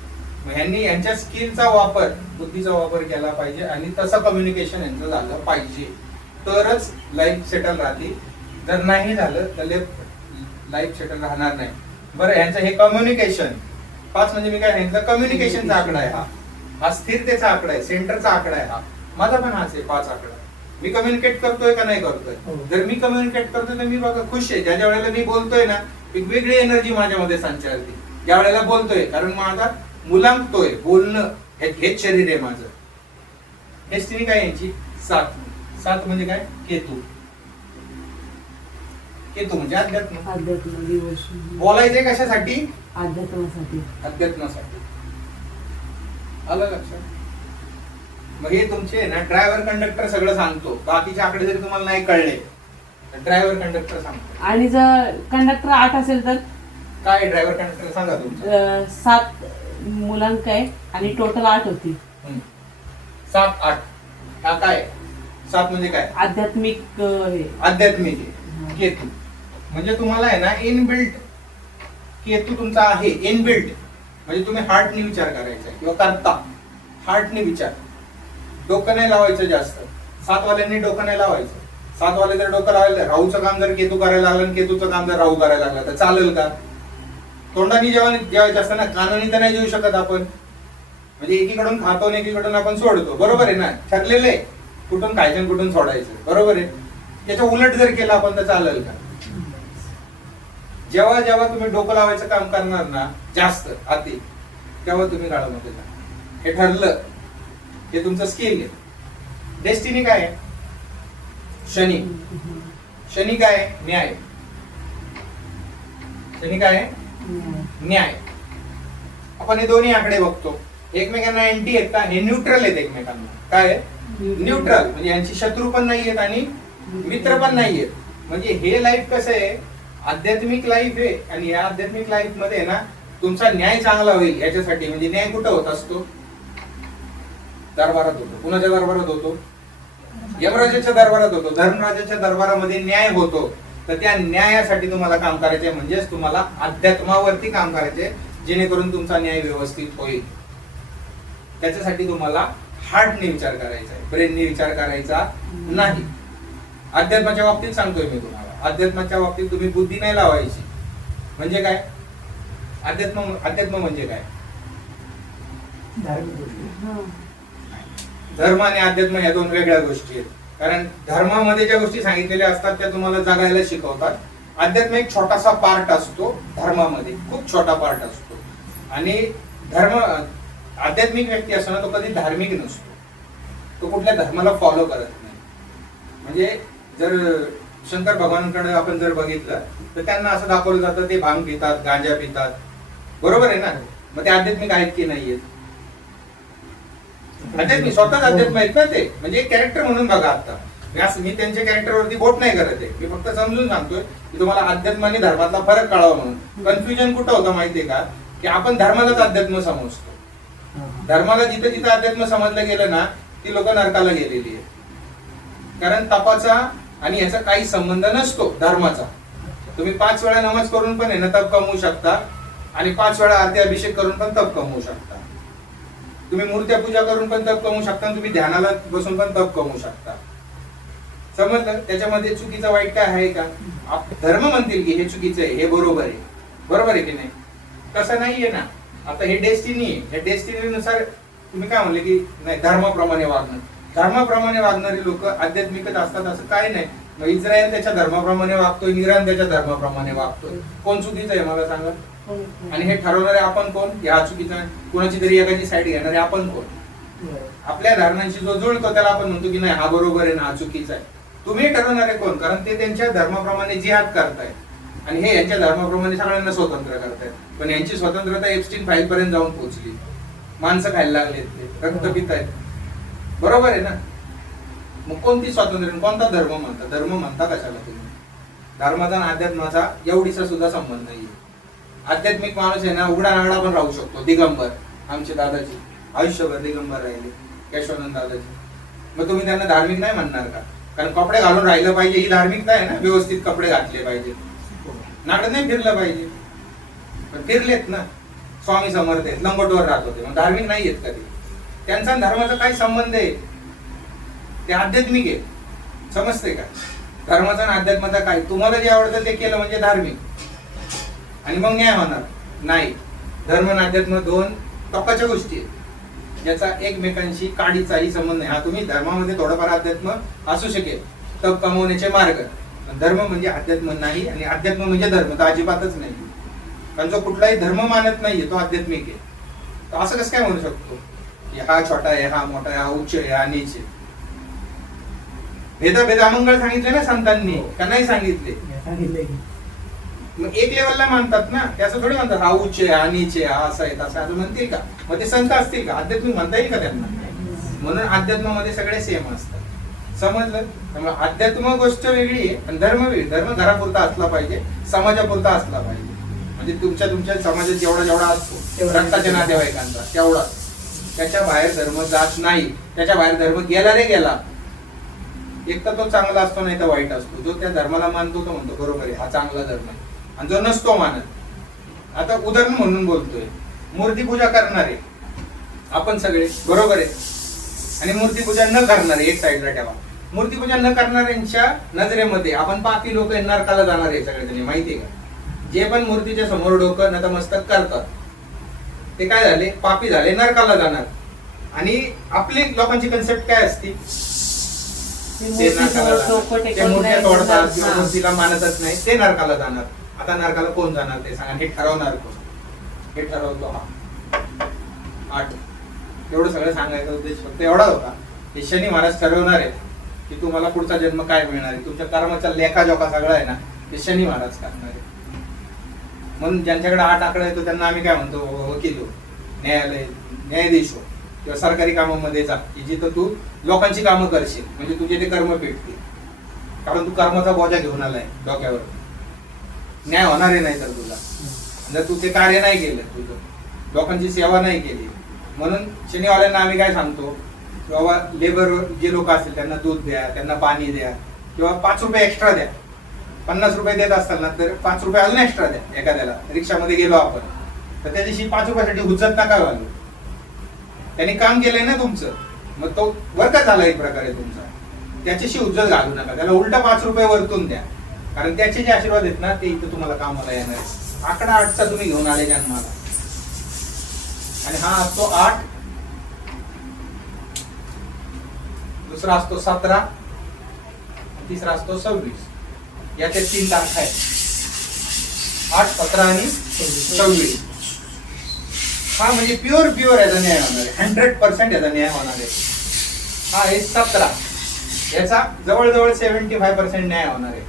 मग ह्यांनी यांच्या स्किलचा वापर, बुद्धीचा वापर केला पाहिजे आणि तसं कम्युनिकेशन यांचं झालं पाहिजे, तरच लाईफ सेटल राहते. जर नाही झालं तर लाईफ सेटल राहणार नाही. बरं, यांचं हे कम्युनिकेशन 5 म्हणजे मी काय सांगितलं, कम्युनिकेशनचा आकडा आहे हा स्थिरतेचा आकडा आहे, सेंटरचा आकडा आहे हा. माझा पण हाच आहे 5 आकडा. मी कम्युनिकेट करतोय का नाही करतोय? जर मी कम्युनिकेट करतोय तर मी बघा खुश आहे. ज्या वेळेला मी बोलतोय ना, एक वेगळी एनर्जी माझ्यामध्ये संचारते ज्या वेळेला बोलतोय, कारण माझा मुलांकतोय बोलणं, हेच शरीर आहे माझं. डेस्टिनी काय यांची 7 म्हणजे काय, केतू. केतू म्हणजे अध्यात्म. अध्यात्म डिवोशन. बोलायचंय कशासाठी? अध्यात्मासाठी. अध्यात्मासाठी. आलं लक्षात? मग हे तुमचे ना ड्रायव्हर कंडक्टर सगळं सांगतो. बाकीचे आकडे जरी तुम्हाला नाही कळले तर ड्रायव्हर कंडक्टर सांगतो. आणि जर कंडक्टर 8 असेल तर काय ड्रायव्हर कंडक्टर सांगा तुमचं. 7 मुलांक आहे आणि टोटल 8 होती. 7 8 हा काय 7 म्हणजे काय? आध्यात्मिक हे. आध्यात्मिक आहे. केतू म्हणजे तुम्हाला आहे ना इनबिल्ट केतू तुमचा आहे. इनबिल्ट म्हणजे तुम्ही हार्टने विचार करायचा किंवा करता हार्टने विचार. डोकं नाही लावायचं जास्त. 7 वाल्यांनी डोकं नाही लावायचं. 7 वाले जर डोकं लावायला, राहूचं काम जर केतू करायला लागलं आणि केतूचं काम जर राहू करायला लागलं तर चालेल का? तोंडाने जेवायचं असतं ना, कानाने तर नाही जेवू शकत आपण. म्हणजे एकीकडून खातो आणि एकीकडून आपण सोडतो. बरोबर आहे ना? ठरलेलं आहे कुठून खायचं आणि कुठून सोडायचं. बरोबर आहे. त्याच्या उलट जर केलं आपण तर चालेल का? जेव्हा जेव्हा तुम्ही डोकं लावायचं काम करणार ना जास्त आधी, तेव्हा तुम्ही काळामध्ये जा. हे ठरलं, हे तुमचं स्किल आहे. डेस्टिनी काय आहे? शनी. शनी काय आहे? न्याय. शनी काय आहे? न्याय. आपण हे दोन्ही आकडे बघतो. एकमेकांना एंटी आहेत का? हे न्यूट्रल आहेत एकमेकांना. काय आहे? न्यूट्रल. म्हणजे यांची शत्रू पण नाहीयेत आणि मित्र पण नाहीयेत. म्हणजे हे लाईफ कसं आहे, आध्यात्मिक लाईफ आहे. आणि या आध्यात्मिक लाईफ मध्ये ना तुमचा न्याय चांगला होईल याच्यासाठी. म्हणजे न्याय कुठं होत असतो? दरबारात होतो. कुणाच्या दरबारात होतो? यमराजाच्या दरबारात होतो. धर्मराजाच्या दरबारामध्ये न्याय होतो. तर त्या न्यायासाठी तुम्हाला काम करायचंय. म्हणजेच तुम्हाला अध्यात्मावरती काम करायचंय, जेणेकरून तुमचा न्याय व्यवस्थित होईल. त्याच्यासाठी तुम्हाला हार्टने विचार करायचा आहे, ब्रेनने विचार करायचा नाही. अध्यात्माच्या बाबतीत सांगतोय मी तुम्हाला. अध्यात्माच्या बाबतीत तुम्ही बुद्धी नाही लावायची. म्हणजे काय अध्यात्म म्हणजे काय? धर्म आणि अध्यात्म या 2 वेगळ्या गोष्टी आहेत. कारण धर्मामध्ये ज्या गोष्टी सांगितलेल्या असतात त्या तुम्हाला जगायला शिकवतात. अध्यात्म एक छोटासा पार्ट असतो धर्मामध्ये, खूप छोटा पार्ट असतो. आणि आध्यात्मिक व्यक्ती असतो ना, तो कधी धार्मिक नसतो. तो कुठल्या धर्माला फॉलो करत नाही. म्हणजे जर शंकर भगवानांकडे आपण जर बघितलं तर त्यांना असं दाखवलं जातं ते भांग पितात, गांजा पितात. बरोबर आहे ना? मग ते आध्यात्मिक आहेत की नाहीयेत? आध्यात्मिक स्वतःच अध्यात्म आहेत ना ते. म्हणजे एक कॅरेक्टर म्हणून बघा. आता मी त्यांच्या कॅरेक्टरवरती बोट नाही करत आहे. मी फक्त समजून सांगतोय की तुम्हाला अध्यात्म आणि धर्मातला फरक कळावा म्हणून. कन्फ्युजन कुठं होतं माहितीये का? की आपण धर्मालाच अध्यात्म समजतो. धर्माला जिथं जिथं अध्यात्म समजलं गेलं ना, ती लोक नरकाला गेलेली आहेत. कारण तपाचा आणि याचा काही संबंध नसतो धर्माचा. तुम्ही 5 वेळा नमाज करून पण आहे ना तप कमवू शकता, आणि 5 वेळा आरती अभिषेक करून पण तप कमवू शकता. तुम्ही मूर्त्या पूजा करून पण तप कमवू शकता, तुम्ही ध्यानाला बसून पण तप कमवू शकता. समजलं? त्याच्यामध्ये चुकीचं वाईट काय आहे का? धर्म म्हणतील की हे चुकीचं आहे, हे बरोबर आहे. बरोबर आहे की नाही? तसं नाहीये ना. आता हे डेस्टिनी आहे. या डेस्टिनीनुसार तुम्ही काय म्हणले की नाही धर्माप्रमाणे वागणं. धर्माप्रमाणे वागणारी लोक आध्यात्मिकच असतात असं काय नाही. मग इस्रायल त्याच्या धर्माप्रमाणे वागतोय, इराण त्याच्या धर्माप्रमाणे वागतोय. कोण चुकीचं आहे मला सांगा? आणि हे ठरवणारे आपण कोण? या चुकीचा कोणाची तरी एकाची साईड घेणारे आपण कोण? आपल्या धारणांशी जो जुळतो त्याला आपण म्हणतो की नाही हा बरोबर आहे ना, हा चुकीचा आहे. तुम्ही ठरवणारे कोण? कारण ते त्यांच्या धर्माप्रमाणे जिहाद करताय आणि हे यांच्या धर्माप्रमाणे सगळ्यांना स्वतंत्र करतायत. पण यांची स्वतंत्रता एप्स्टीन फाईल पर्यंत जाऊन पोहोचली. माणसं खायला लागलेत, ते रक्त पित आहेत. बरोबर आहे ना? मग कोणती स्वातंत्र्य, कोणता धर्म म्हणता? धर्म म्हणता कशाला तुम्ही? धर्माचा आणि अध्यात्माचा एवढीचा सुद्धा संबंध नाहीये. आध्यात्मिक माणूस आहे ना उघडा नागडा पण राहू शकतो. दिगंबर आमचे दादाजी आयुष्यभर दिगंबर राहिले, केशवानंद दादाजी. मग तुम्ही त्यांना धार्मिक नाही म्हणणार का? कारण कपडे घालून राहिलं पाहिजे ही धार्मिकता आहे ना. व्यवस्थित कपडे घातले पाहिजे, नागड नाही फिरलं पाहिजे. पण फिरलेत ना. स्वामी समर्थ आहेत, लंगोटवर राहत होते, मग धार्मिक नाही आहेत कधी. त्यांचा आणि धर्माचा काय संबंध आहे? ते आध्यात्मिक आहे. समजते का? धर्माचा आणि अध्यात्माचा काय? तुम्हाला जे आवडतं ते केलं म्हणजे धार्मिक, आणि मग न्याय होणार नाही. धर्म आणि अध्यात्म दोन टोकाच्या गोष्टी आहेत, ज्याचा एकमेकांशी काडीचाही संबंध नाही. हा, तुम्ही धर्मामध्ये थोडंफार अध्यात्म असू शकेल, तप कमवण्याचे मार्ग. धर्म म्हणजे अध्यात्म नाही, आणि अध्यात्म म्हणजे धर्म तर अजिबातच नाही. कारण जो कुठलाही धर्म मानत नाहीये तो आध्यात्मिक आहे. तर असं कसं काय म्हणू शकतो की हा छोटा आहे, हा मोठा आहे, हा उच्च आहे, हा नीच आहे? भेद अमंगळ सांगितले ना संतांनी, का नाही सांगितले? मग एक लेवलला मानतात ना, ते असं थोडी म्हणतात हा उच्च आहे, हा नीच आहे, हा असं आहे, तसं असं म्हणतील का? मग ते संत असतील का? आध्यात्मिक म्हणता येईल का त्यांना? म्हणून अध्यात्मामध्ये सगळे सेम असतात. समजलं? त्यामुळे अध्यात्म गोष्ट वेगळी आहे आणि धर्म वेगळी. धर्म घरापुरता असला पाहिजे, समाजापुरता असला पाहिजे. म्हणजे तुमच्या समाजात जेवढा असतो रक्ताच्या नातेवाईकांचा तेवढा, त्याच्या बाहेर धर्म जात नाही. त्याच्या बाहेर धर्म गेला रे गेला, एक तर तो चांगला असतो नाही तर वाईट असतो. जो त्या धर्माला मानतो तो म्हणतो बरोबर आहे, हा चांगला धर्म आहे, आणि जो नसतो मानत. आता उदाहरण म्हणून बोलतोय, मूर्तीपूजा करणारे आपण सगळे बरोबर आहे, आणि मूर्तीपूजा न करणारे एक साईडला ठेवा. मूर्तीपूजा न करणाऱ्यांच्या नजरेमध्ये आपण पापी लोक नरकाला जाणार आहे सगळेजण, माहितीये का? जे पण मूर्तीच्या समोर डोकं नतमस्तक करतात ते काय झाले? पापी झाले, नरकाला जाणार. आणि आपली लोकांची कन्सेप्ट काय असते? ते मूर्त्या तोडतात किंवा मूर्तीला मानतच नाही, ते नरकाला जाणार. आता नरकाला कोण जाणार ते सांगा? हे ठरवणार कोण? हे ठरवतो हा 8. एवढं सगळं सांगायचा उद्देश फक्त एवढा होता की शनी महाराज ठरवणार आहे की तुम्हाला पुढचा जन्म काय मिळणार आहे. तुमच्या कर्माचा लेखाजोखा सगळा आहे ना, ते शनी महाराज करणार आहे. म्हणून ज्यांच्याकडे 8 आकडा येतो त्यांना आम्ही काय म्हणतो? वकील हो, न्यायालय, न्यायाधीश हो, किंवा सरकारी कामामध्ये जा की जिथं तू लोकांची कामं करशील, म्हणजे तुझे ते कर्म पेटतील. कारण तू कर्माचा बोजा घेऊन आलाय डोक्यावर, न्याय होणार आहे नाही तर तुला, जर तू ते कार्य नाही केलं, तुझं लोकांची सेवा नाही केली. म्हणून शनिवाल्यांना आम्ही काय सांगतो? बाबा लेबर जे लोक असतील त्यांना दूध द्या, त्यांना पाणी द्या, किंवा 5 रुपये एक्स्ट्रा द्या. 50 रुपये देत असताल ना तर 5 रुपये अजून एक्स्ट्रा द्या. एखाद्याला रिक्षामध्ये गेलो आपण तर त्या दिवशी 5 रुपयासाठी हुज्जत नका घालू. त्यांनी काम केलंय ना तुमचं, मग तो वर्कच झाला एक प्रकारे तुमचा, त्याच्याशी हुज्जत घालू नका. त्याला उलटा 5 रुपये वरतून द्या, कारण त्याचे जे आशीर्वाद आहेत ना ते इथं तुम्हाला कामाला येणार आहे. आकडा 8चा तुम्ही घेऊन आले जन्माला, आणि हा असतो 8, दुसरा असतो 17, तिसरा असतो 26. याच्या 3 तारखा आहेत, 8, 17 आणि 26. हा म्हणजे प्युअर याचा न्याय होणार आहे, 100% याचा न्याय होणार आहे. हा आहे 17, याचा जवळजवळ 75% न्याय होणार आहे.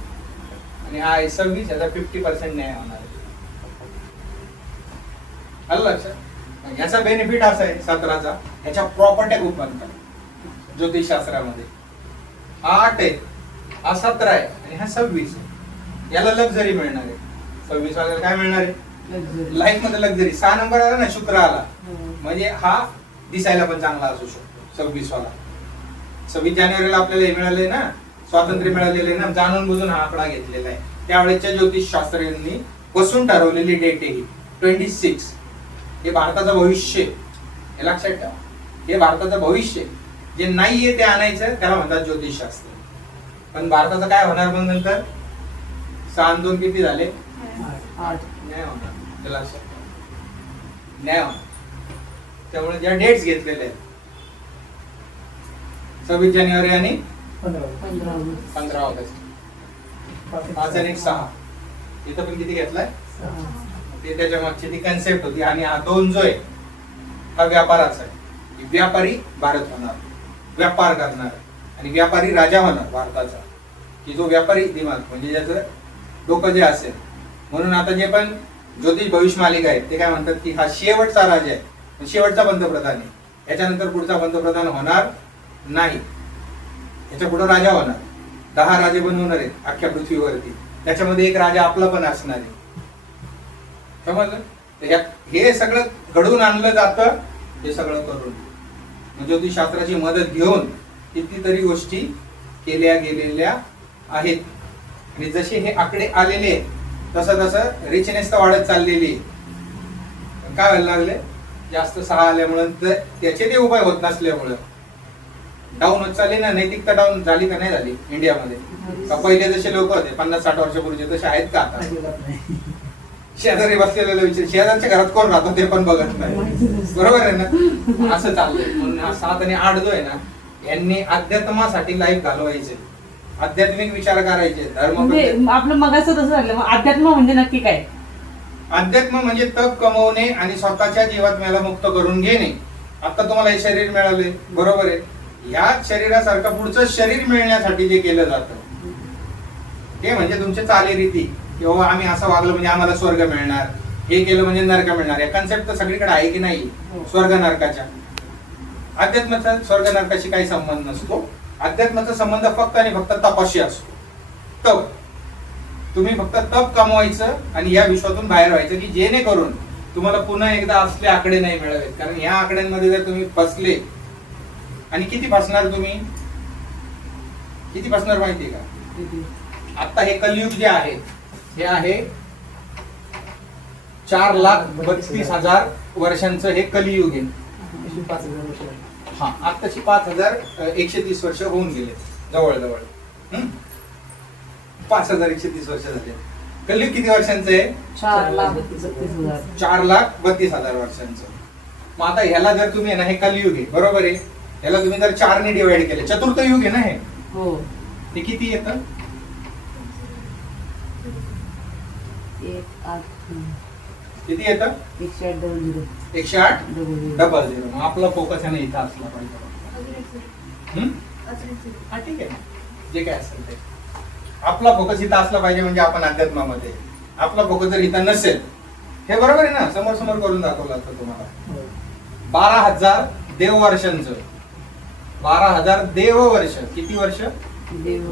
आणि हा आहे 26, याचा 50% न्याय होणार आहे. आलं लक्षात? याचा बेनिफिट असा आहे 17चा, ह्याच्या प्रॉपर्ट्या खूप बनतात ज्योतिषशास्त्रामध्ये. हा 8 आहे, हा 17 आहे, आणि हा 26 आहे. याला लक्झरी मिळणार आहे. 26 वाल्याला काय मिळणार आहे? लाईफ मध्ये लक्झरी. 6 नंबर आला ना, शुक्र आला, म्हणजे हा दिसायला पण चांगला असू शकतो. 26 वाला 26 जानेवारीला आपल्याला हे मिळाले ना, स्वातंत्र्य मिळालेलं आहे ना, जाणून बुजून हा आकडा घेतलेला आहे. त्यावेळेच्या ज्योतिषशास्त्रज्ञांनी बसून ठरवलेली डेट आहे ही 26. हे भारताचं भविष्य, हे लक्षात ठेवा. हे भारताचं भविष्य, जे नाहीये ते आणायचं, त्याला म्हणतात ज्योतिषशास्त्र. पण भारताचं काय होणार मग नंतर? 6 आणि 2 किती झाले? 8. न्याय होणार, त्याला लक्षात ठेवा. न्याय होणार. त्यामुळे ज्या डेट्स घेतलेल्या आहेत 26 जानेवारी आणि 15 ऑगस्ट, 5 आणि 6, इथं पण किती घेतलाय? ते त्याच्या मागची ती कन्सेप्ट होती. आणि हा 2 जो आहे हा व्यापाराचा आहे. व्यापारी भारत होणार, व्यापार करणार, आणि व्यापारी राजा होणार भारताचा, की जो व्यापारी दिमाग म्हणजे ज्याचं डोकं जे असेल. म्हणून आता जे पण ज्योतिष भविष्य मालिका आहे ते काय म्हणतात की हा शेवटचा राजा आहे, शेवटचा पंतप्रधान आहे. याच्यानंतर पुढचा पंतप्रधान होणार नाही, याच्या पुढे राजा होणार. 10 राजे बनवणार आहेत अख्ख्या पृथ्वीवरती, त्याच्यामध्ये एक राजा आपला पण असणार आहे. समजलं? हे सगळं घडवून आणलं जातं, हे सगळं करून ज्योतिषशास्त्राची मदत घेऊन कितीतरी गोष्टी केल्या गेलेल्या आहेत. आणि जसे हे आकडे आलेले तसं तसं रिचनेस तर वाढत चाललेली. काय व्हायला लागले, जास्त 6 आल्यामुळे त्याचे ते उपाय होत नसल्यामुळं डाऊन होत चालली ना. नैतिकता डाऊन झाली का नाही झाली इंडियामध्ये? का पहिले जसे लोक होते 50-60 वर्षापूर्वीचे तसे आहेत का आता? शेजारी बसलेले विचार, शेजारच्या घरात कोण राहतो ते पण बघत नाही, बरोबर आहे ना? असं चाललंय. म्हणून हा 7 आणि 8 जो आहे ना, यांनी अध्यात्मासाठी लाईफ घालवायचे, आध्यात्मिक विचार करायचे, धर्म. म्हणजे आपलं मगाचं तसं झालं. मग अध्यात्म म्हणजे नक्की काय? अध्यात्म म्हणजे तप कमवणे आणि स्वतःच्या जीवात्म्याला मुक्त करून घेणे. आता तुम्हाला हे शरीर मिळाले, बरोबर आहे, या शरीरासारखं पुढचं शरीर मिळण्यासाठी जे केलं जातं ते म्हणजे तुमचे चालीरीती, किंवा आम्ही असं वागलो म्हणजे आम्हाला स्वर्ग मिळणार, हे केलं म्हणजे नरक मिळणार. या कन्सेप्ट तर सगळीकडे आहे की नाही, स्वर्ग नरकाच्या? अध्यात्माचा स्वर्ग नरकाशी काही संबंध नसतो. अध्यात्माचा संबंध फक्त आणि फक्त तपाशी असतो. तप, तुम्ही फक्त तप कमवायचं आणि या विश्वातून बाहेर व्हायचं, की जेणेकरून तुम्हाला पुन्हा एकदा असले आकडे नाही मिळावेत. कारण या आकड्यांमध्ये जर तुम्ही फसले, आणि किती फसणार तुम्ही, किती फसणार माहितीये का? आता हे कलियुग जे आहे हे आहे 4,32,000 वर्षांचं हे कलियुग आहे. हा, आताची 5,130 वर्ष होऊन गेले जवळजवळ. 5,130 वर्ष झाले. कलियुग किती वर्षांचं आहे? 4,32,000. 4,32,000 वर्षांचं. मग आता ह्याला जर तुम्ही ना, हे कलियुग आहे, बरोबर आहे, ह्याला तुम्ही जर 4 ने डिवाइड केले, चतुर्थ युग आहे ना हे, हो. ते किती येतं? 1,8,000. किती येतं? 108,00. 108,00. मग आपला फोकस आहे ना इथं असला पाहिजे. हा, ठीक आहे ना, जे काय असेल ते आपला फोकस इथं असला पाहिजे. म्हणजे आपण अध्यात्मामध्ये, आपला फोकस जर इथं नसेल, हे बरोबर आहे ना, समोर समोर करून दाखवलं असतं तुम्हाला. 12,000 देववर्षांचं, 12,000 देववर्ष. किती वर्ष?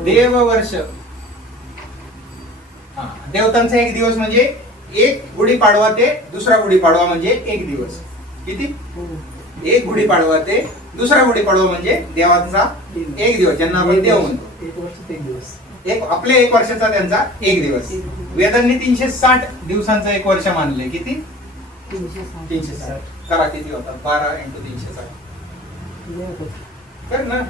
देववर्ष. हा, देवतांचा एक दिवस म्हणजे एक गुढीपाडवा ते दुसरा गुढीपाडवा म्हणजे एक दिवस. किती? एक गुढीपाडवा ते दुसरा गुढीपाडवा म्हणजे देवाचा एक दिवस, ज्यांना आपण देव म्हणतो. एक आपल्या 1 वर्षाचा त्यांचा एक दिवस. वेदांनी 360 दिवसांचं 1 वर्ष मानले. किती? 360. करा, किती होतात? 12 × 360 कर ना.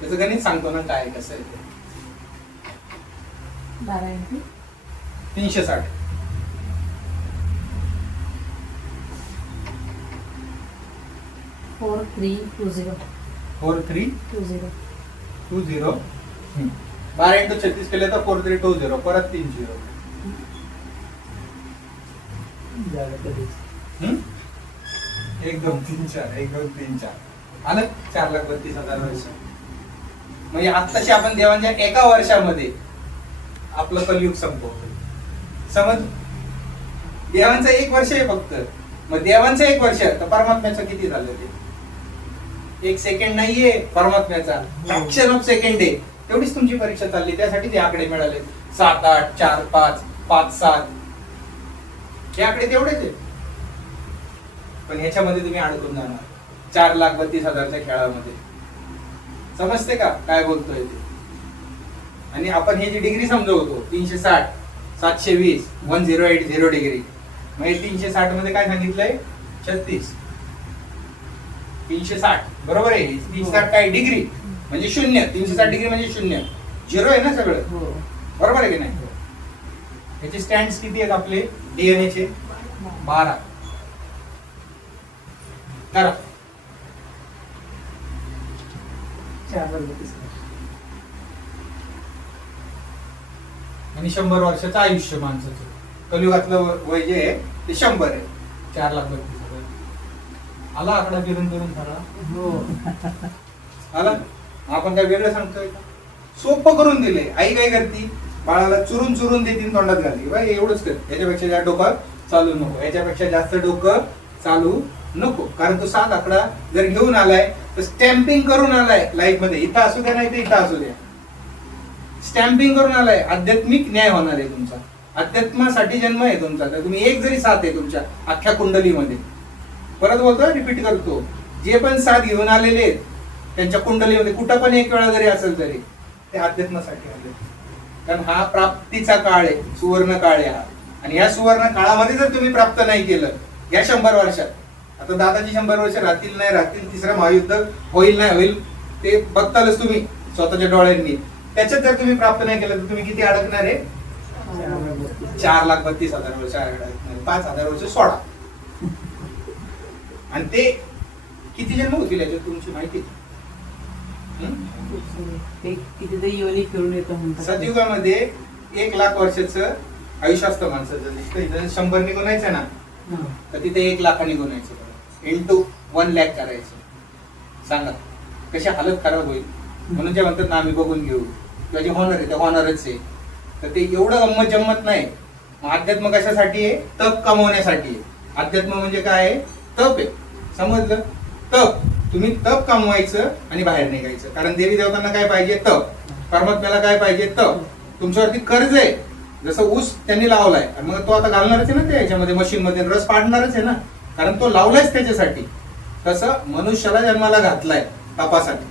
त्याचं गणित सांगतो ना काय कसं आहे ते. 12 × 360. 4,320. 4,320. 12 × 36 केले तर 4,320. परत 3 0. एक 2 3 4, 1 2 3 4 आलं. 4,32,000 वर्ष. म्हणजे आत्ताशी आपण देवांच्या एका वर्षामध्ये आपलं कलियुग संपवतो. समज, देवांचं 1 वर्ष आहे फक्त. मग देवांचं 1 वर्ष तर परमात्म्याचं किती झालं ते? 1 सेकंड नाहीये परमात्म्याचा, फ्रॅक्शन ऑफ सेकंड आहे. तेवढीच तुमची परीक्षा चालली, त्यासाठी ते आकडे मिळाले. 7 8 4 5 5 7 हे आकडे तेवढेच आहेत. पण ह्याच्यामध्ये तुम्ही अडकून जाणार 4,32,000च्या खेळामध्ये. समजते का काय बोलतोय ते? आणि आपण हे जी डिग्री समजवतो 360 720 1080 डिग्री, म्हणजे 360 मध्ये काय सांगितलंय? 36. 360 बरोबर आहे. 360 काय? डिग्री म्हणजे 0. 360 डिग्री म्हणजे 0, 0 आहे ना सगळं, बरोबर आहे की नाही? याचे स्टँड्स किती आहेत आपले डीएनए चे? 12. करा. 4,32,000. आणि 100 वर्षाचं आयुष्य माणसाचं. कलियुगातलं वय जे आहे ते 100 आहे. 4,32,000. आला आकडा फिरून फिरून खरा आला. आपण काय वेगळं सांगतोय का? सोपं करून दिले. आई काय करते? बाळाला चुरून चुरून देतील, तोंडात घालते. बाई एवढंच कर, याच्यापेक्षा जास्त डोकं चालू नको, याच्यापेक्षा जास्त डोकं चालू नको. कारण तो 7 आकडा जर घेऊन आलाय तर स्टॅम्पिंग करून आलाय लाईफ मध्ये. इथं असू द्या नाही तर इथं असू द्या, स्टॅम्पिंग करून आलाय. आध्यात्मिक न्याय होणार आहे तुमचा. अध्यात्मासाठी जन्म आहे तुमचा. तर तुम्ही एक जरी 7 आहे तुमच्या अख्ख्या कुंडलीमध्ये, परत बोलतोय, रिपीट करतो, जे पण 7 घेऊन आलेले आहेत त्यांच्या कुंडलीमध्ये कुठं पण 1 वेळा जरी असेल तरी ते अध्यात्मासाठी आले. कारण हा प्राप्तीचा काळ आहे, सुवर्ण काळ आहे हा. आणि ह्या सुवर्ण काळामध्ये जर तुम्ही प्राप्त नाही केलं या 100 वर्षात, आता दादाजी 100 वर्ष राहतील नाही राहतील, तिसरं महायुद्ध होईल नाही होईल ते बघतालच तुम्ही स्वतःच्या डोळ्यांनी, त्याच्यात जर तुम्ही प्राप्त नाही केलं तर तुम्ही किती अडकणार आहे? 4,32,000 वर्ष अडकणार, 5,000 वर्ष सोडा. आणि ते किती जन्म होतील याच्यात तुमची माहिती? ते कितीतरी योनी फिरून येतो म्हणतात. सतयुगामध्ये 1,00,000 वर्षाचं आयुष्य असतं माणसाचं. इथं 100 ने गुणायचं ना, तर तिथे 1,00,000 गुणायचं, इंटू 1,00,000 करायचं. सांगा कशी हालत खराब होईल. म्हणून जे म्हणतात ना आम्ही बघून घेऊ किंवा जे होणार आहे ते होणारच आहे, तर ते एवढं गंमत जम्मत नाही. मग अध्यात्म कशासाठी आहे? तप कमवण्यासाठी आहे. अध्यात्म म्हणजे काय आहे? तप आहे. समजलं? तप. तुम्ही तप कमवायचं आणि बाहेर निघायचं. कारण देवी देवतांना काय पाहिजे? तप. परमात्म्याला काय पाहिजे? तप. तुमच्यावरती कर्ज आहे, जसं ऊस त्यांनी लावलाय आणि मग तो आता घालणारच आहे ना ते याच्यामध्ये मशीन मध्ये, रस पाडणारच आहे ना, कारण तो लावलायच त्याच्यासाठी. तसं मनुष्याला जन्माला घातलाय तपासाठी.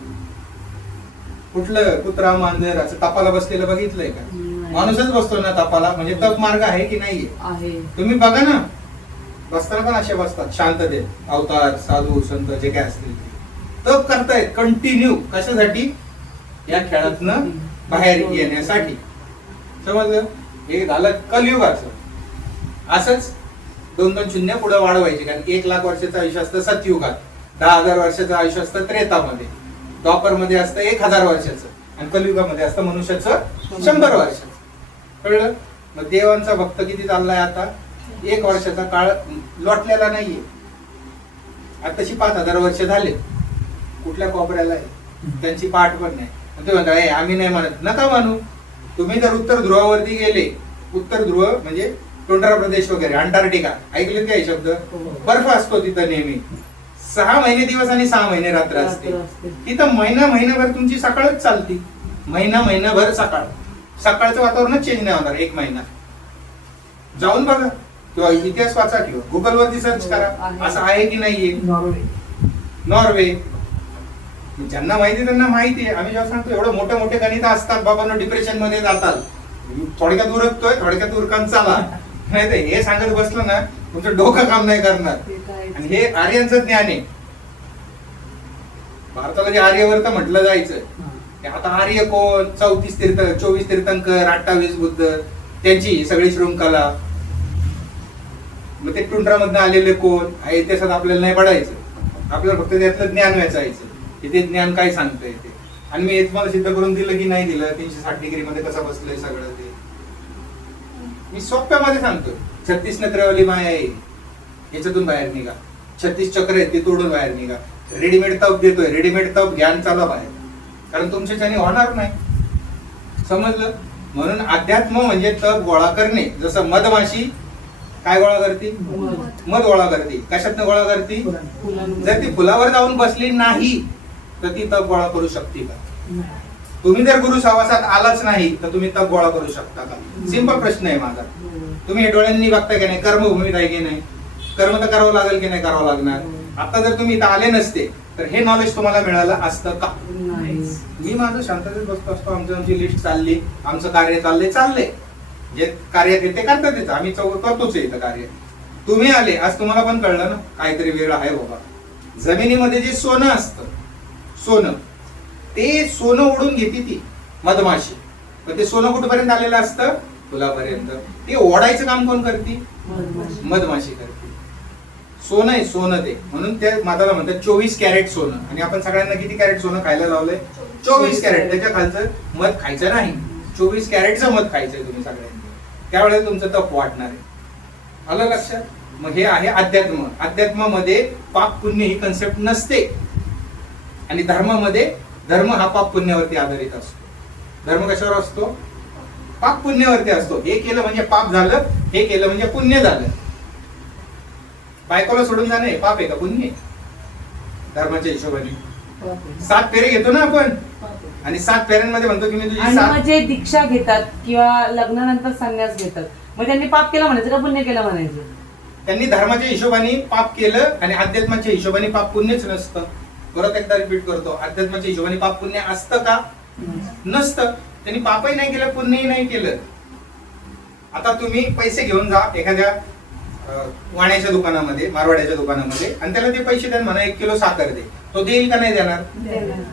कुठलं कुत्रा मांजर असं तपाला बसलेलं बघितलंय का? माणूसच बसतो ना तपाला, म्हणजे तप मार्ग आहे की नाहीये? आहे. तुम्ही बघा ना, बसताना पण असे बसतात शांततेत, अवतार साधू संत जे काय असतील ते तप करतायत कंटिन्यू. कशासाठी? या खेळातनं बाहेर येण्यासाठी. समजलं? हे झालं कलियुगाचं. असंच 2-2 शून्य पुढे वाढवायचे, कारण 1,00,000 वर्षाचं आयुष्य असतं सतयुगात, 10,000 वर्षाचं आयुष्य असतं त्रेतामध्ये, द्वापर मध्ये असतं 1,000 वर्षाचं, आणि कलियुगामध्ये असतं मनुष्याचं 100 वर्षाचं. कळलं? मग देवांचा भक्त किती चाललाय आता? 1 वर्षाचा काळ लोटलेला नाहीये. आताशी 5,000 वर्ष झाले. कुठल्या कोपऱ्याला आहे? त्यांची पाठ पण नाही. तुम्ही म्हणता "ए, आम्ही नाही म्हणत." नका म्हणू. तुम्ही जर उत्तर ध्रुवावरती गेले, उत्तर ध्रुव म्हणजे टुंड्रा प्रदेश वगैरे, अंटार्क्टिका, ऐकले काय शब्द? बर्फ असतो तिथं नेहमी. 6 महिने दिवस आणि 6 महिने रात्र असते. तिथं महिनाभर तुमची सकाळच चालती. महिनाभर सकाळचं वातावरणच चेंज नाही होणार 1 महिना. जाऊन बघा किंवा इतिहास वाचा किंवा गुगल वरती सर्च करा, असं आहे की नाहीये. नॉर्वे. ज्यांना माहिती त्यांना माहिती आहे. आम्ही जेव्हा सांगतो एवढं मोठे गणित असतात, बाबांना डिप्रेशन मध्ये जातात, थोडक्यात उरकतोय, थोडक्यात उरकान चाला, नाही तर हे सांगत बसलं ना तुमचं डोकं काम नाही करणार. आणि हे आर्यांचं ज्ञान आहे. भारताला जे आर्यवर्त म्हटलं जायचं, आता आर्य कोण? 24 तीर्थंकर, 28 बुद्ध, त्यांची सगळी शृंखला. मग ते टुंड्रामधनं आलेले कोण? इतिहासात आपल्याला नाही पडायचं. आपल्याला फक्त त्यातलं ज्ञान वाचायचं की ते ज्ञान काय सांगतंय ते. आणि मी हे तुम्हाला सिद्ध करून दिलं की नाही दिलं? 360 डिग्री मध्ये कसं बसलंय सगळं ते मी सोप्यामध्ये सांगतो. 36 नत्रेवाली माया आहे, याच्यातून बाहेर निघा. 36 चक्र आहेत, ते तोडून बाहेर निघा. रेडीमेड तप देतोय, रेडीमेड तप ज्ञान चालू बाहेर, कारण तुमच्याच्याने होणार नाही. समजलं? म्हणून अध्यात्म म्हणजे तप गोळा करणे. जसं मधमाशी काय गोळा करते? मध गोळा करते. कशातनं गोळा करते? जर ती फुलावर जाऊन बसली नाही तर ती तप गोळा करू शकते का? तुम्ही जर गुरु सहवासात आलाच नाही तर तुम्ही तप गोळा करू शकता का? सिंपल प्रश्न आहे माझा. तुम्ही हे डोळ्यांनी बघताय की नाही? कर्मभूमीत आहे की नाही? कर्म तर करावं लागेल की नाही? करावं लागणार. आता जर तुम्ही इथं आले नसते तर हे नॉलेज तुम्हाला मिळालं असतं का? मी माझं शांततेत बसतो असतो. आमची लिस्ट चालली, आमचं कार्य चाललंय. जे कार्य ते करतात तिथं, आम्ही करतोच इथं कार्य. तुम्ही आले, आज तुम्हाला पण कळलं ना काहीतरी वेळ आहे बाबा. जमिनीमध्ये जे सोनं असतं, सोनं, ते सोनं ओढून घेते ती मधमाशी. पण ते सोनं कुठपर्यंत आलेलं असतं? फुलापर्यंत. ते ओढायचं काम कोण करते? मधमाशी करते. सोनं आहे, सोनं ते. म्हणून त्या माताला म्हणतात 24 कॅरेट सोनं. आणि आपण सगळ्यांना किती कॅरेट सोनं खायला लावलंय? 24 कॅरेट. त्याच्या खालचं मध खायचं नाही, 24 कॅरेटचं मध खायचंय तुम्ही सगळ्यांनी. त्यावेळेला तुमचं तप वाढणार आहे. आलं लक्षात? मग हे आहे अध्यात्म. अध्यात्मामध्ये पाप पुण्य ही कन्सेप्ट नसते. आणि धर्मामध्ये धर्म हा पाप पुण्यावरती आधारित असतो. धर्म कशावर असतो? पाप पुण्यावरती असतो. हे केलं म्हणजे पाप झालं, हे केलं म्हणजे पुण्य झालं. बायकोला सोडून जाणं हे पाप आहे का पुण्य? धर्माच्या हिशोबाने 7 फेरे घेतो ना आपण, आणि 7 फेऱ्यांमध्ये म्हणतो की मी तुझी आणि मग जे दीक्षा घेतात किंवा लग्नानंतर संन्यास घेतात, मग त्यांनी पाप केलं म्हणायचं का पुण्य केलं म्हणायचं? त्यांनी धर्माच्या हिशोबाने पाप केलं आणि अध्यात्माच्या हिशोबाने पाप पुण्यच नसतं. परत एकदा रिपीट करतो, अध्यात्माच्या हिशोबाने पाप पुण्य असतं का? नसतं. त्यांनी पापही नाही केलं, पुण्यही नाही केलं. आता तुम्ही पैसे घेऊन जा एखाद्या वाण्याच्या दुकानामध्ये, मारवाड्याच्या दुकानामध्ये, आणि त्याला ते पैसे द्या, म्हणा 1 किलो साखर दे. तो देईल का नाही देणार?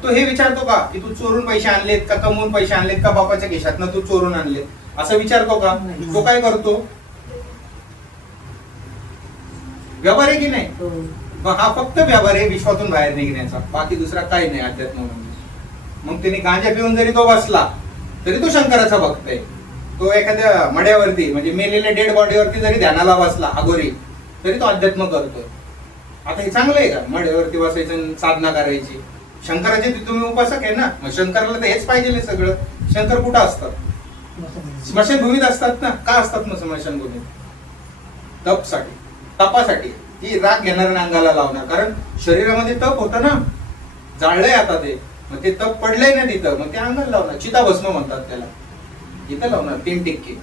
तो हे विचारतो का की तू चोरून पैसे आणलेत का कमवून पैसे आणलेत का बापाच्या खिशातनं तू चोरून आणलेत, असं विचारतो का? तो काय करतो? व्यवहार आहे की नाही? मग हा फक्त व्यवहार आहे विश्वातून बाहेर निघण्याचा, बाकी दुसरा काही नाही अध्यात्म म्हणजे. मग त्याने गांजा पिऊन जरी तो बसला तरी तो शंकराचा भक्त आहे. तो एखाद्या मड्यावरती म्हणजे मेलेल्या डेड बॉडीवरती जरी ध्यानाला बसला अगोरी तरी तो अध्यात्म करतोय. आता हे चांगलं आहे का मड्यावरती बसायचं आणि साधना करायची? शंकराचे तुम्ही उपासक आहे ना, मग शंकराला तर हेच पाहिजे सगळं. शंकर कुठं असतात? स्मशानभूमीत असतात ना. का असतात मग स्मशानभूमीत? तपसाठी, तपासाठी, की राग घेणाऱ्या अंगाला लावणार. कारण शरीरामध्ये तप होतं ना, जाळलंय आता ते, मग ते तप पडलंय ना तिथं, मग ते अंगाला लावणार. चिताभस्म म्हणतात त्याला. इथं लावणार 3 टिक्के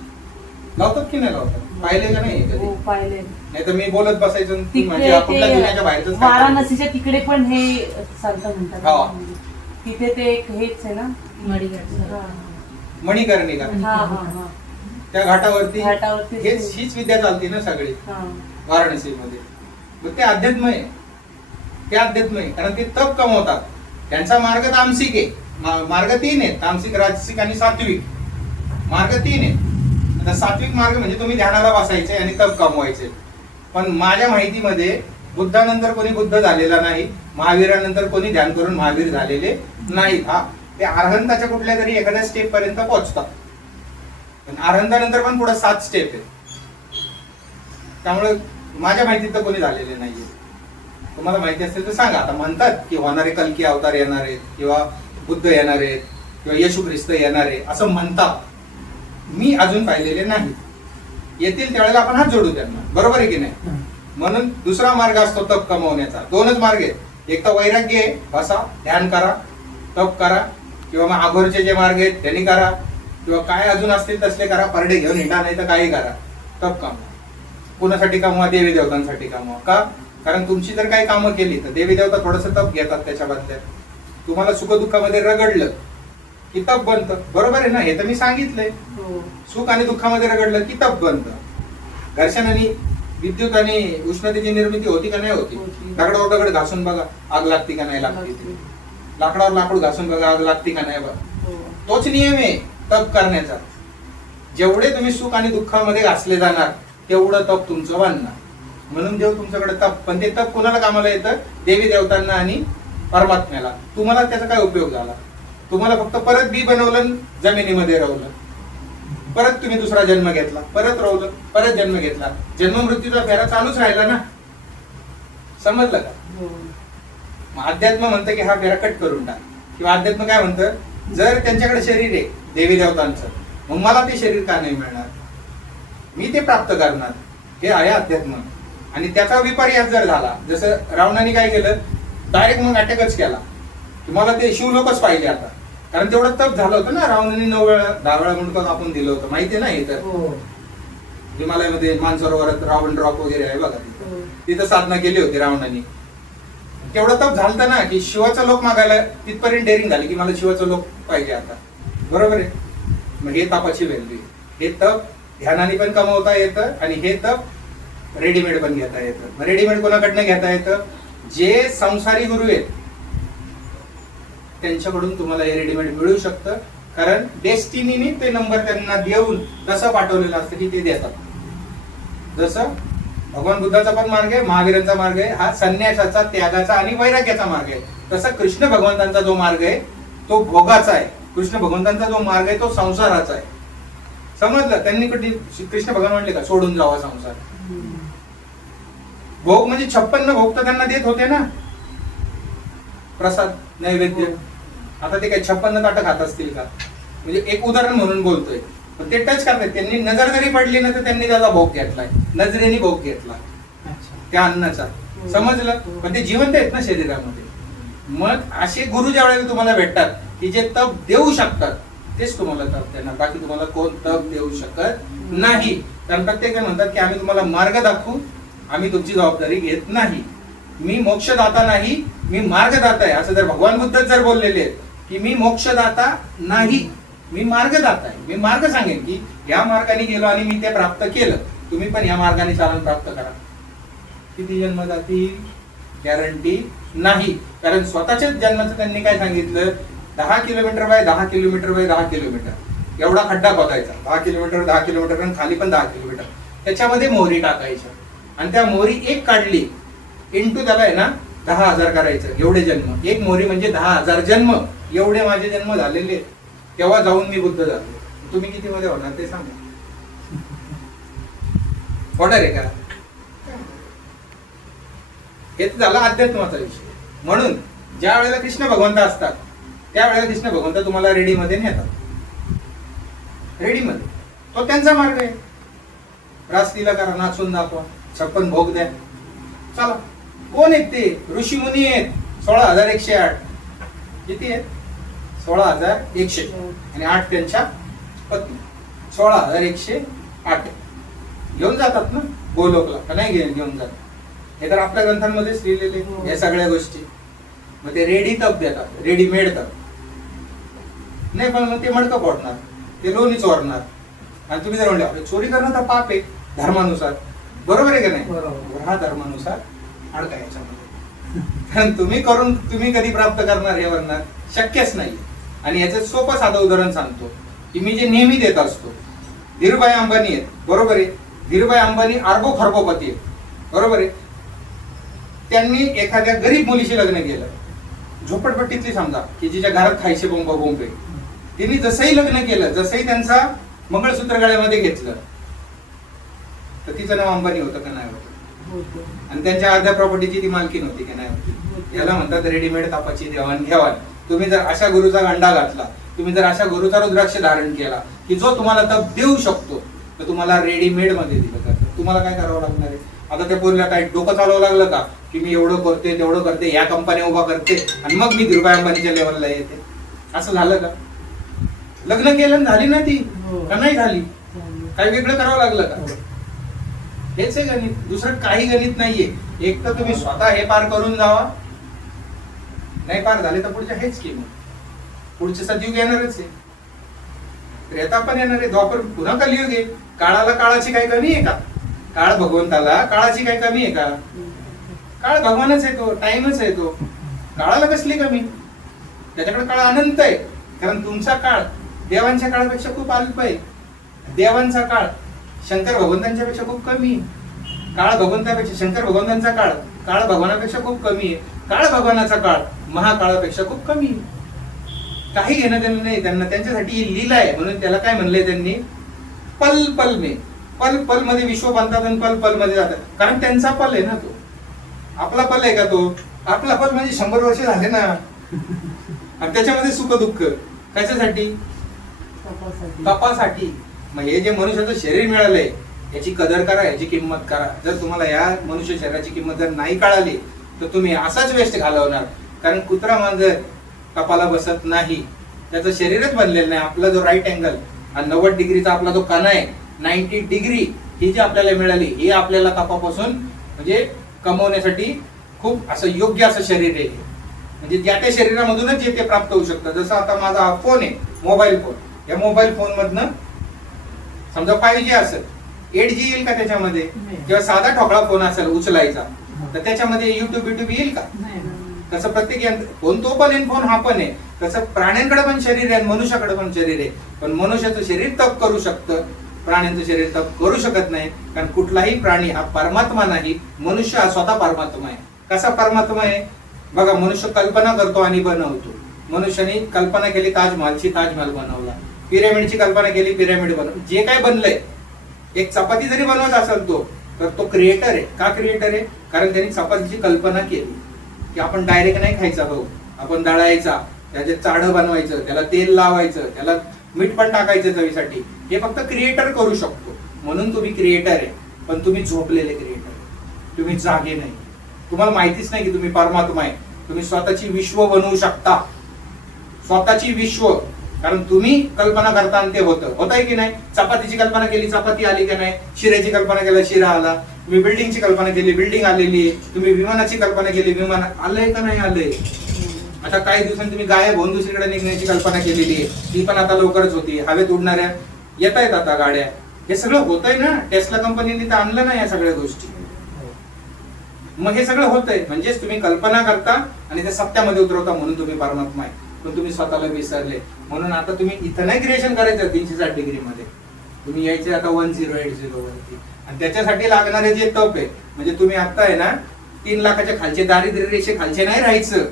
लावतात की नाही लावतात? पाहिले का नाही कधी? पाहिले. नाही तर मी बोलत बसायचं तिकडे म्हणजे आपल्या दुनियाच्या बाहेरच वाराणसीच्या तिकडे पण हे चालतं हा. म्हणतात. तिथे ते एक हेच आहे ना, मणिकर्णिका, हा हा हा, त्या घाटावरती घाटावरती हीच विद्या चालती ना सगळी हा. वाराणसीमध्ये. मग ते अध्यात्म आहे, ते अध्यात्म आहे. कारण ते तप कमवतात. त्यांचा मार्ग तामसिक आहे. मार्ग 3 आहेत, तामसिक, राजसिक आणि सात्विक. मार्ग 3 आहेत. आता सात्विक मार्ग म्हणजे तुम्ही ध्यानाला बसायचे आणि तप कमवायचे. पण माझ्या माहितीमध्ये बुद्धानंतर कोणी बुद्ध झालेला नाही, महावीरानंतर कोणी ध्यान करून महावीर झालेले नाहीत. हा, ते अर्हंताच्या कुठल्या तरी एखाद्या स्टेप पर्यंत पोहोचतात. पण अर्हंतानंतर पण पुढे 7 स्टेप आहेत. त्यामुळे माझ्या माहितीत तर कोणी झालेले नाहीये. तुम्हाला माहिती असेल तर सांगा. आता म्हणतात की होणारे कल्की अवतार येणार आहेत, किंवा बुद्ध येणार आहेत, किंवा येशू ख्रिस्त येणार आहे, असं म्हणतात. मी अजून पाहिलेले नाही. येतील त्यावेळेला आपण हात जोडू त्यांना, बरोबर आहे की नाही? म्हणून दुसरा मार्ग असतो तप कमवण्याचा. 2च मार्ग आहेत. एक तर वैराग्य आहे, बसा, ध्यान करा, तप करा, किंवा मग आघोरचे जे मार्ग आहेत त्यांनी करा, किंवा काय अजून असतील तसले करा. परडे घेऊन हिंडा, नाही तर काही करा. तप कमवा. कुणासाठी कमवा? देवी देवतांसाठी कमवा. का? कारण तुमची जर काही कामं केली तर देवी देवता थोडंसं तप घेतात त्याच्या बदल्यात. तुम्हाला सुखदुःखामध्ये रगडलं की तप बनतं, बरोबर आहे ना? हे तर मी सांगितलंय. सुख आणि दुःखामध्ये रगडलं की तप बनतं. घर्षणाने विद्युत आणि उष्णतेची निर्मिती होती का नाही होती? दगडावर दगड घासून बघा, आग लागती का नाही लागते? लाकडावर लाकूड घासून बघा, आग लागती का नाही बघा. तोच नियम आहे तप करण्याचा. जेवढे तुम्ही सुख आणि दुःखामध्ये घासले जाणार तेवढं तप तुमचं बनणार. म्हणून देव तुमच्याकडे तप, पण ते तप कुणाला कामाला येतं? देवी देवतांना आणि परमात्म्याला. तुम्हाला त्याचा काय उपयोग झाला? तुम्हाला फक्त परत बी बनवलं, जमिनीमध्ये रवलं, परत तुम्ही दुसरा जन्म घेतला, परत रवलं, परत जन्म घेतला. जन्म मृत्यूचा फेरा चालूच राहिला ना. समजलं का? मग अध्यात्म म्हणतं की हा फेरा कट करून टाक. किंवा अध्यात्म काय म्हणतं? जर त्यांच्याकडे शरीर आहे देवी देवतांचं, मग मला ते शरीर का नाही मिळणार? मी ते प्राप्त करणार. हे आहे अध्यात्म. आणि त्याचा विपर्यास जर झाला, जसं रावणाने काय केलं, डायरेक्ट मग अटॅकच केला की मला ते शिवलोकच पाहिजे आता. कारण तेवढं तप झालं होतं ना. रावणाने 9 वेळा 10 वेळा मुंडकं कापून दिलं होतं, माहितीये ना? हे तर हिमालयामध्ये मानसरोवरात रावण ड्रॉप वगैरे आहे बघा, तिथं साधना केली होती रावणाने. तेवढं तप झालं ना की शिवाचा लोक मागायला तिथपर्यंत डेअरिंग झाली की मला शिवाचा लोक पाहिजे आता, बरोबर आहे? मग हे तापाची व्हॅल्यू. हे तप ध्यानाने पण कमवता येतं, आणि हे तप रेडीमेड पण घेता येतं. रेडीमेड कोणाकडनं घेता येतं? जे संसारी गुरु आहेत त्यांच्याकडून तुम्हाला हे रेडीमेड मिळू शकतं. कारण डेस्टिनीने ते नंबर त्यांना देऊन तसं पाठवलेलं असतं की ते देतात. जसं भगवान बुद्धाचा पण मार्ग आहे, महावीरांचा मार्ग आहे, हा संन्यासाचा, त्यागाचा आणि वैराग्याचा मार्ग आहे. तसा कृष्ण भगवंतांचा जो मार्ग आहे तो भोगाचा आहे. कृष्ण भगवंतांचा जो मार्ग आहे तो संसाराचा आहे. समजलं? त्यांनी कधी कृष्ण भगवान म्हणले का सोडून जावा संसार? भोग म्हणजे 56 भोग तर त्यांना देत होते ना, प्रसाद, नैवेद्य. आता ते काही 56 ताटं खात असतील का? म्हणजे एक उदाहरण म्हणून बोलतोय. पण ते टच करतात. त्यांनी नजर जरी पडली ना तर त्यांनी त्याचा भोग घेतलाय, नजरेने भोग घेतला त्या अन्नाचा. समजलं? पण ते जिवंत आहेत ना शरीरामध्ये. मग असे गुरु ज्या वेळेला तुम्हाला भेटतात की जे तप देऊ शकतात तेच तुम्हाला तप देणार. बाकी तुम्हाला कोण तप देऊ शकत नाही. कारण प्रत्येक म्हणतात की आम्ही तुम्हाला मार्ग दाखवू, आम्ही तुमची जबाबदारी घेत नाही. मी मोक्षदाता नाही, मी मार्गदाता आहे. असं जर भगवान बुद्ध जर बोललेले आहेत की मी मोक्षदाता नाही, मी मार्गदाता आहे, मी मार्ग सांगेन की या मार्गाने गेलो आणि मी ते प्राप्त केलं, तुम्ही पण या मार्गाने चालून प्राप्त करा. किती जन्म जातील गॅरंटी नाही, कारण स्वतःच्याच जन्माचं त्यांनी काय सांगितलं, 10 kilometre bye 10 kilometre bye 10 kilometre एवढा खड्डा खोदायचा, 10 किलोमीटर 10 किलोमीटर आणि खाली पण 10 किलोमीटर, त्याच्यामध्ये मोहरी टाकायच्या आणि त्या मोहरी एक काढली इंटू त्याला आहे ना 10,000 करायचं, एवढे जन्म, एक मोहरी म्हणजे 10,000 जन्म, एवढे माझे जन्म झालेले, तेव्हा जाऊन मी बुद्ध झालो. तुम्ही किती मध्ये होणार ते सांगा. होणार आहे का? हेच झाला अध्यात्माचा विषय. म्हणून ज्या वेळेला कृष्ण भगवंत असतात त्यावेळेला कृष्ण भगवंत तुम्हाला रेडीमध्ये नेतात, रेडीमध्ये. तो त्यांचा मार्ग आहे. रासलीला करा, नाचून दाखवा, 56 भोग द्या, चला. कोण आहेत ते? ऋषी मुनी आहेत. 16,108. किती आहेत? 16,100 आणि 8 त्यांच्या पत्नी. 16,108 घेऊन जातात ना गोलोकला, का नाही घेऊन जातात? हे तर आपल्या ग्रंथांमध्येच लिहिलेले या सगळ्या गोष्टी. मग ते रेडी तप देतात, रेडीमेड तप नाही, पण मग ते मडकं फोडणार, ते लोणी चोरणार. आणि तुम्ही जर म्हणले चोरी करणं तर पाप आहे धर्मानुसार, बरोबर आहे का नाही? बरोबर. हा धर्मानुसार अडका याच्यामध्ये. कारण तुम्ही कधी प्राप्त करणार हे वरणार शक्यच नाही. आणि याचं सोपं साधं उदाहरण सांगतो की मी जे नेहमी देत असतो. धीरूभाई अंबानी आहेत, बरोबर आहे. धीरूभाई अंबानी अरबो खरबोपती आहेत, बरोबर आहे. त्यांनी एखाद्या गरीब मुलीशी लग्न केलं, झोपडपट्टीतली समजा, की जिच्या घरात खायचे बोंबे. त्यांनी जसंही लग्न केलं, जसंही त्यांचा मंगळसूत्र गळ्यामध्ये घेतलं, तर तिचं नाव अंबानी होतं का नाही होतं? आणि त्यांच्या अर्ध्या प्रॉपर्टीची ती मालकीन होती की नाही होती? याला म्हणतात रेडीमेड तापाची देवाणघेवाण. तुम्ही जर अशा गुरुचा गंडा घातला, तुम्ही जर अशा गुरुचा रुद्राक्ष धारण केला की जो तुम्हाला तप देऊ शकतो, तर तुम्हाला रेडीमेड मध्ये दिलं जातं. तुम्हाला काय करावं लागणार आहे? आता त्या पोरीला काय डोकं चालवावं लागलं का की मी एवढं करते तेवढं करते, या कंपन्या उभा करते आणि मग मी धीरूभाई अंबानीच्या लेवलला येते? असं झालं का? लग्न केलं झाली ना ती का नाही झाली? काही वेगळं करावं लागलं का? हेच आहे गणित, दुसरं काही गणित नाहीये. एक तर तुम्ही स्वतः हे पार करून जावा, नाही पार झाले तर पुढच्या हेच की मग पुढचे सतयुग येणारच आहे, त्रेता पण येणार आहे, द्वापर पुन्हा कलियुग आहे. काळाला काळाची काही कमी आहे का? काळ भगवंताला काळाची काही कमी आहे का? काळ भगवानच आहे, तो टाइमच आहे, तो काळाला कसली कमी? त्याच्याकडे काळ अनंत आहे. कारण तुमचा काळ देवांच्या काळापेक्षा खूप अल्प आहे. देवांचा काळ शंकर भगवंतांच्या पेक्षा खूप कमी आहे. काळ भगवंतापेक्षा शंकर भगवंतांचा काळ काळ भगवानापेक्षा खूप कमी आहे. काळ भगवानाचा काळ महाकाळापेक्षा खूप कमी आहे. काही घेणं देणं नाही त्यांना, त्यांच्यासाठी ही लीला आहे. म्हणून त्याला काय म्हणलंय त्यांनी? पल पल में, पल पल मध्ये विश्व बांधतात आणि पल पल मध्ये जातात. कारण त्यांचा पल आहे ना तो. आपला पल आहे का तो? आपला पल म्हणजे 100 वर्ष झाले ना. आणि त्याच्यामध्ये सुख दुःख कशासाठी? तपासाठी. मग हे जे मनुष्याचं शरीर मिळालंय याची कदर करा, याची किंमत करा. जर तुम्हाला या मनुष्य शरीराची किंमत जर नाही कळाली तर तुम्ही असाच वेस्ट घालवणार. कारण कुत्रा मांजर कपाला बसत नाही, त्याचं शरीरच बनलेलं नाही. आपला जो राईट अँगल आणि 90 डिग्रीचा आपला जो कणा आहे, 90 डिग्री ही जी आपल्याला मिळाली, ही आपल्याला कपापासून म्हणजे कमवण्यासाठी खूप असं योग्य असं शरीर आहे. म्हणजे ज्या त्या शरीरामधूनच जे ते प्राप्त होऊ शकतं. जसं आता माझा हा फोन आहे, मोबाईल फोन, या मोबाईल फोन मधनं समजा 5G असेल, 8G येईल का त्याच्यामध्ये? किंवा साधा ठोकळा फोन असेल उचलायचा, तर त्याच्यामध्ये युट्यूब येईल का? तसं प्रत्येक फोन तो पण आहे, फोन हा पण आहे. तसं प्राण्यांकडे पण शरीर आहे, मनुष्याकडे पण शरीर आहे. पण मनुष्याचं शरीर तप करू शकतं, प्राण्यांचं शरीर तप करू शकत नाही. कारण कुठलाही प्राणी हा परमात्मा नाही, मनुष्य हा स्वतः परमात्मा आहे. कसा परमात्मा आहे बघा? मनुष्य कल्पना करतो आणि बनवतो. मनुष्याने कल्पना केली ताजमहलची, ताजमहल बनवला. पिरॅमिडची कल्पना केली, पिरॅमिड बनवलं. जे काय बनलंय, एक चपाती जरी बनवत असेल तो, तर तो क्रिएटर आहे. का क्रिएटर आहे? कारण त्यांनी चपातीची कल्पना केली की आपण डायरेक्ट नाही खायचा भाऊ, आपण दळायचा, त्याचे चाढं बनवायचं, त्याला तेल लावायचं, त्याला मीठ पण टाकायचं चवीसाठी. हे फक्त क्रिएटर करू शकतो. म्हणून तुम्ही क्रिएटर आहे, पण तुम्ही झोपलेले क्रिएटर, तुम्ही जागे नाही. तुम्हाला माहितीच नाही की तुम्ही परमात्मा आहे. तुम्ही स्वतःची विश्व बनवू शकता, स्वतःची विश्व. कारण तुम्ही कल्पना करता आणि ते होत आहे की नाही? चपातीची कल्पना केली, चपाती आली का नाही? शिऱ्याची कल्पना केली, शिरा आला. तुम्ही बिल्डिंगची कल्पना केली, बिल्डिंग आलेली. तुम्ही विमानाची कल्पना केली, विमान आलंय का नाही आलंय? आता काही दिवसांनी तुम्ही गायब होऊन दुसरीकडे निघण्याची कल्पना केलेली आहे, ती पण आता लवकरच होती. हवेत उडणाऱ्या येत आहेत आता गाड्या. हे सगळं होतंय ना, टेस्ला कंपनीने तर आणलं ना या सगळ्या गोष्टी. मग हे सगळं होतंय म्हणजेच तुम्ही कल्पना करता आणि ते सत्यामध्ये उतरवता म्हणून तुम्ही परमात्मा आहे, पण तुम्ही स्वतःला विसरले. म्हणून आता तुम्ही इथं नाही क्रिएशन करायचं 360 डिग्री मध्ये, तुम्ही यायचे आता 1080 वरती. आणि त्याच्यासाठी लागणारे जे तप आहे, म्हणजे तुम्ही आता आहे ना 3 लाखाच्या खालचे दारिद्र्य रेषे खालचे नाही राहायचं.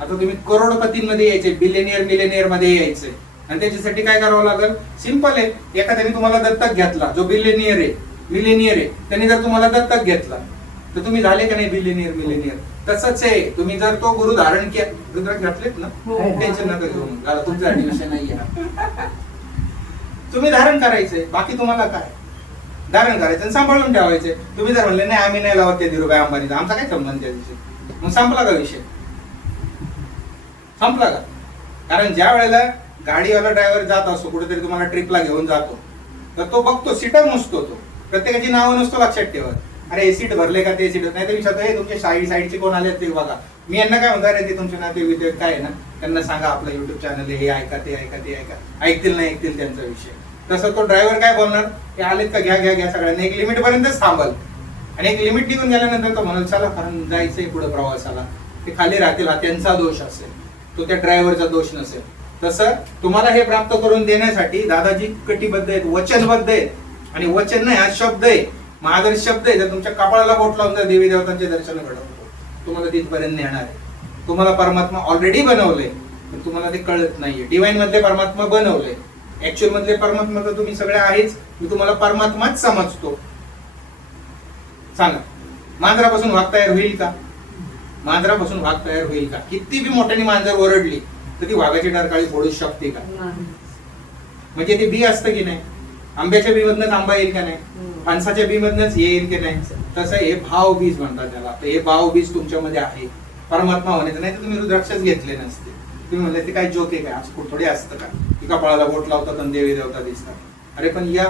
आता तुम्ही करोडपतींमध्ये यायचे, बिलियनियर मिलेनियर मध्ये यायचंय. आणि त्याच्यासाठी काय करावं लागेल? सिंपल आहे. एखाद्याने तुम्हाला दत्तक घेतला, जो बिलियनियर आहे मिलेनियर आहे, त्यांनी जर तुम्हाला दत्तक घेतला तर तुम्ही झाले का नाही बिलियनियर मिलेनियर? तसंच आहे, तुम्ही जर तो गुरु धारण केला, रुद्राक्ष घातलेत ना, टेन्शन नका घेऊ. मला तुमच्यासाठी विषय नाहीये हा. तुम्ही धारण करायचंय, बाकी तुम्हाला काय धारण करायचं आणि सांभाळून ठेवायचे. तुम्ही जर म्हणले नाही आम्ही नाही लावत ते धीरूभाई अंबानीचा, आमचा काय संबंध त्याच्याशी, मग संपला का विषय? संपला का? कारण ज्या वेळेला गाडीवाला ड्रायव्हर जात असतो कुठेतरी, तुम्हाला ट्रिपला घेऊन जातो, तर तो बघतो सीटर मोजतो. तो प्रत्येकाची नावं नसतो लक्षात ठेवत. अरे हे सीट भरले का, ते सीट नाही तर विचारतो हे तुमचे साईडचे कोण आले ते बघा. मी यांना काय म्हणतो, अरे ते तुमचे नातेवाईक काय आहे ना, त्यांना सांगा आपलं युट्यूब चॅनल हे ऐका ते ऐका ते ऐका. ऐकतील नाही ऐकतील त्यांचा विषय. तसं तो ड्रायव्हर काय बोलणार, ते आलेत का घ्या घ्या घ्या सगळ्यांना, एक लिमिट पर्यंतच थांबल. आणि एक लिमिट निघून गेल्यानंतर तो म्हणाल चला कारण जायचंय पुढे प्रवासाला, ते खाली राहतील. हा त्यांचा दोष असेल, तो त्या ड्रायव्हरचा दोष नसेल. तसं तुम्हाला हे प्राप्त करून देण्यासाठी दादाजी कटिबद्ध आहेत, वचनबद्ध आहेत. आणि वचन नाही, हा शब्द आहे, महादर शब्द आहे. जर तुमच्या कपाळाला बोट लावून जर देवी देवतांचे दर्शन घडवतो, तुम्हाला तिथपर्यंत नेणार आहे. तुम्हाला परमात्मा ऑलरेडी बनवले, पण तुम्हाला ते कळत नाहीये. डिवाइन मधले परमात्मा बनवले, ऍक्च्युअल मधले परमात्मा तर तुम्ही सगळे आहेच. मी तुम्हाला परमात्माच समजतो. सांगा, मांजरापासून वाघ तयार होईल का? मांजरापासून वाघ तयार होईल का? किती बी मोठ्याने मांजर ओरडली तर ती वाघाची डरकाळी फोडू शकते का? म्हणजे ते बी असतं की नाही? आंब्याच्या बी मधनच आंबा येईल का नाही? फणसाच्या बी मधनच येईल की नाही? तसं हे भाव बीज म्हणतात त्याला. हे भाव बीज तुमच्यामध्ये आहे परमात्मा होण्याचं. नाही तर तुम्ही रुद्राक्षच घेतले नसते. तुम्ही म्हणले ते काय जोक आहे काय? असं थोडे असतं का की कपाळाला बोट लावतात आणि देवी देवता दिसतात? अरे पण या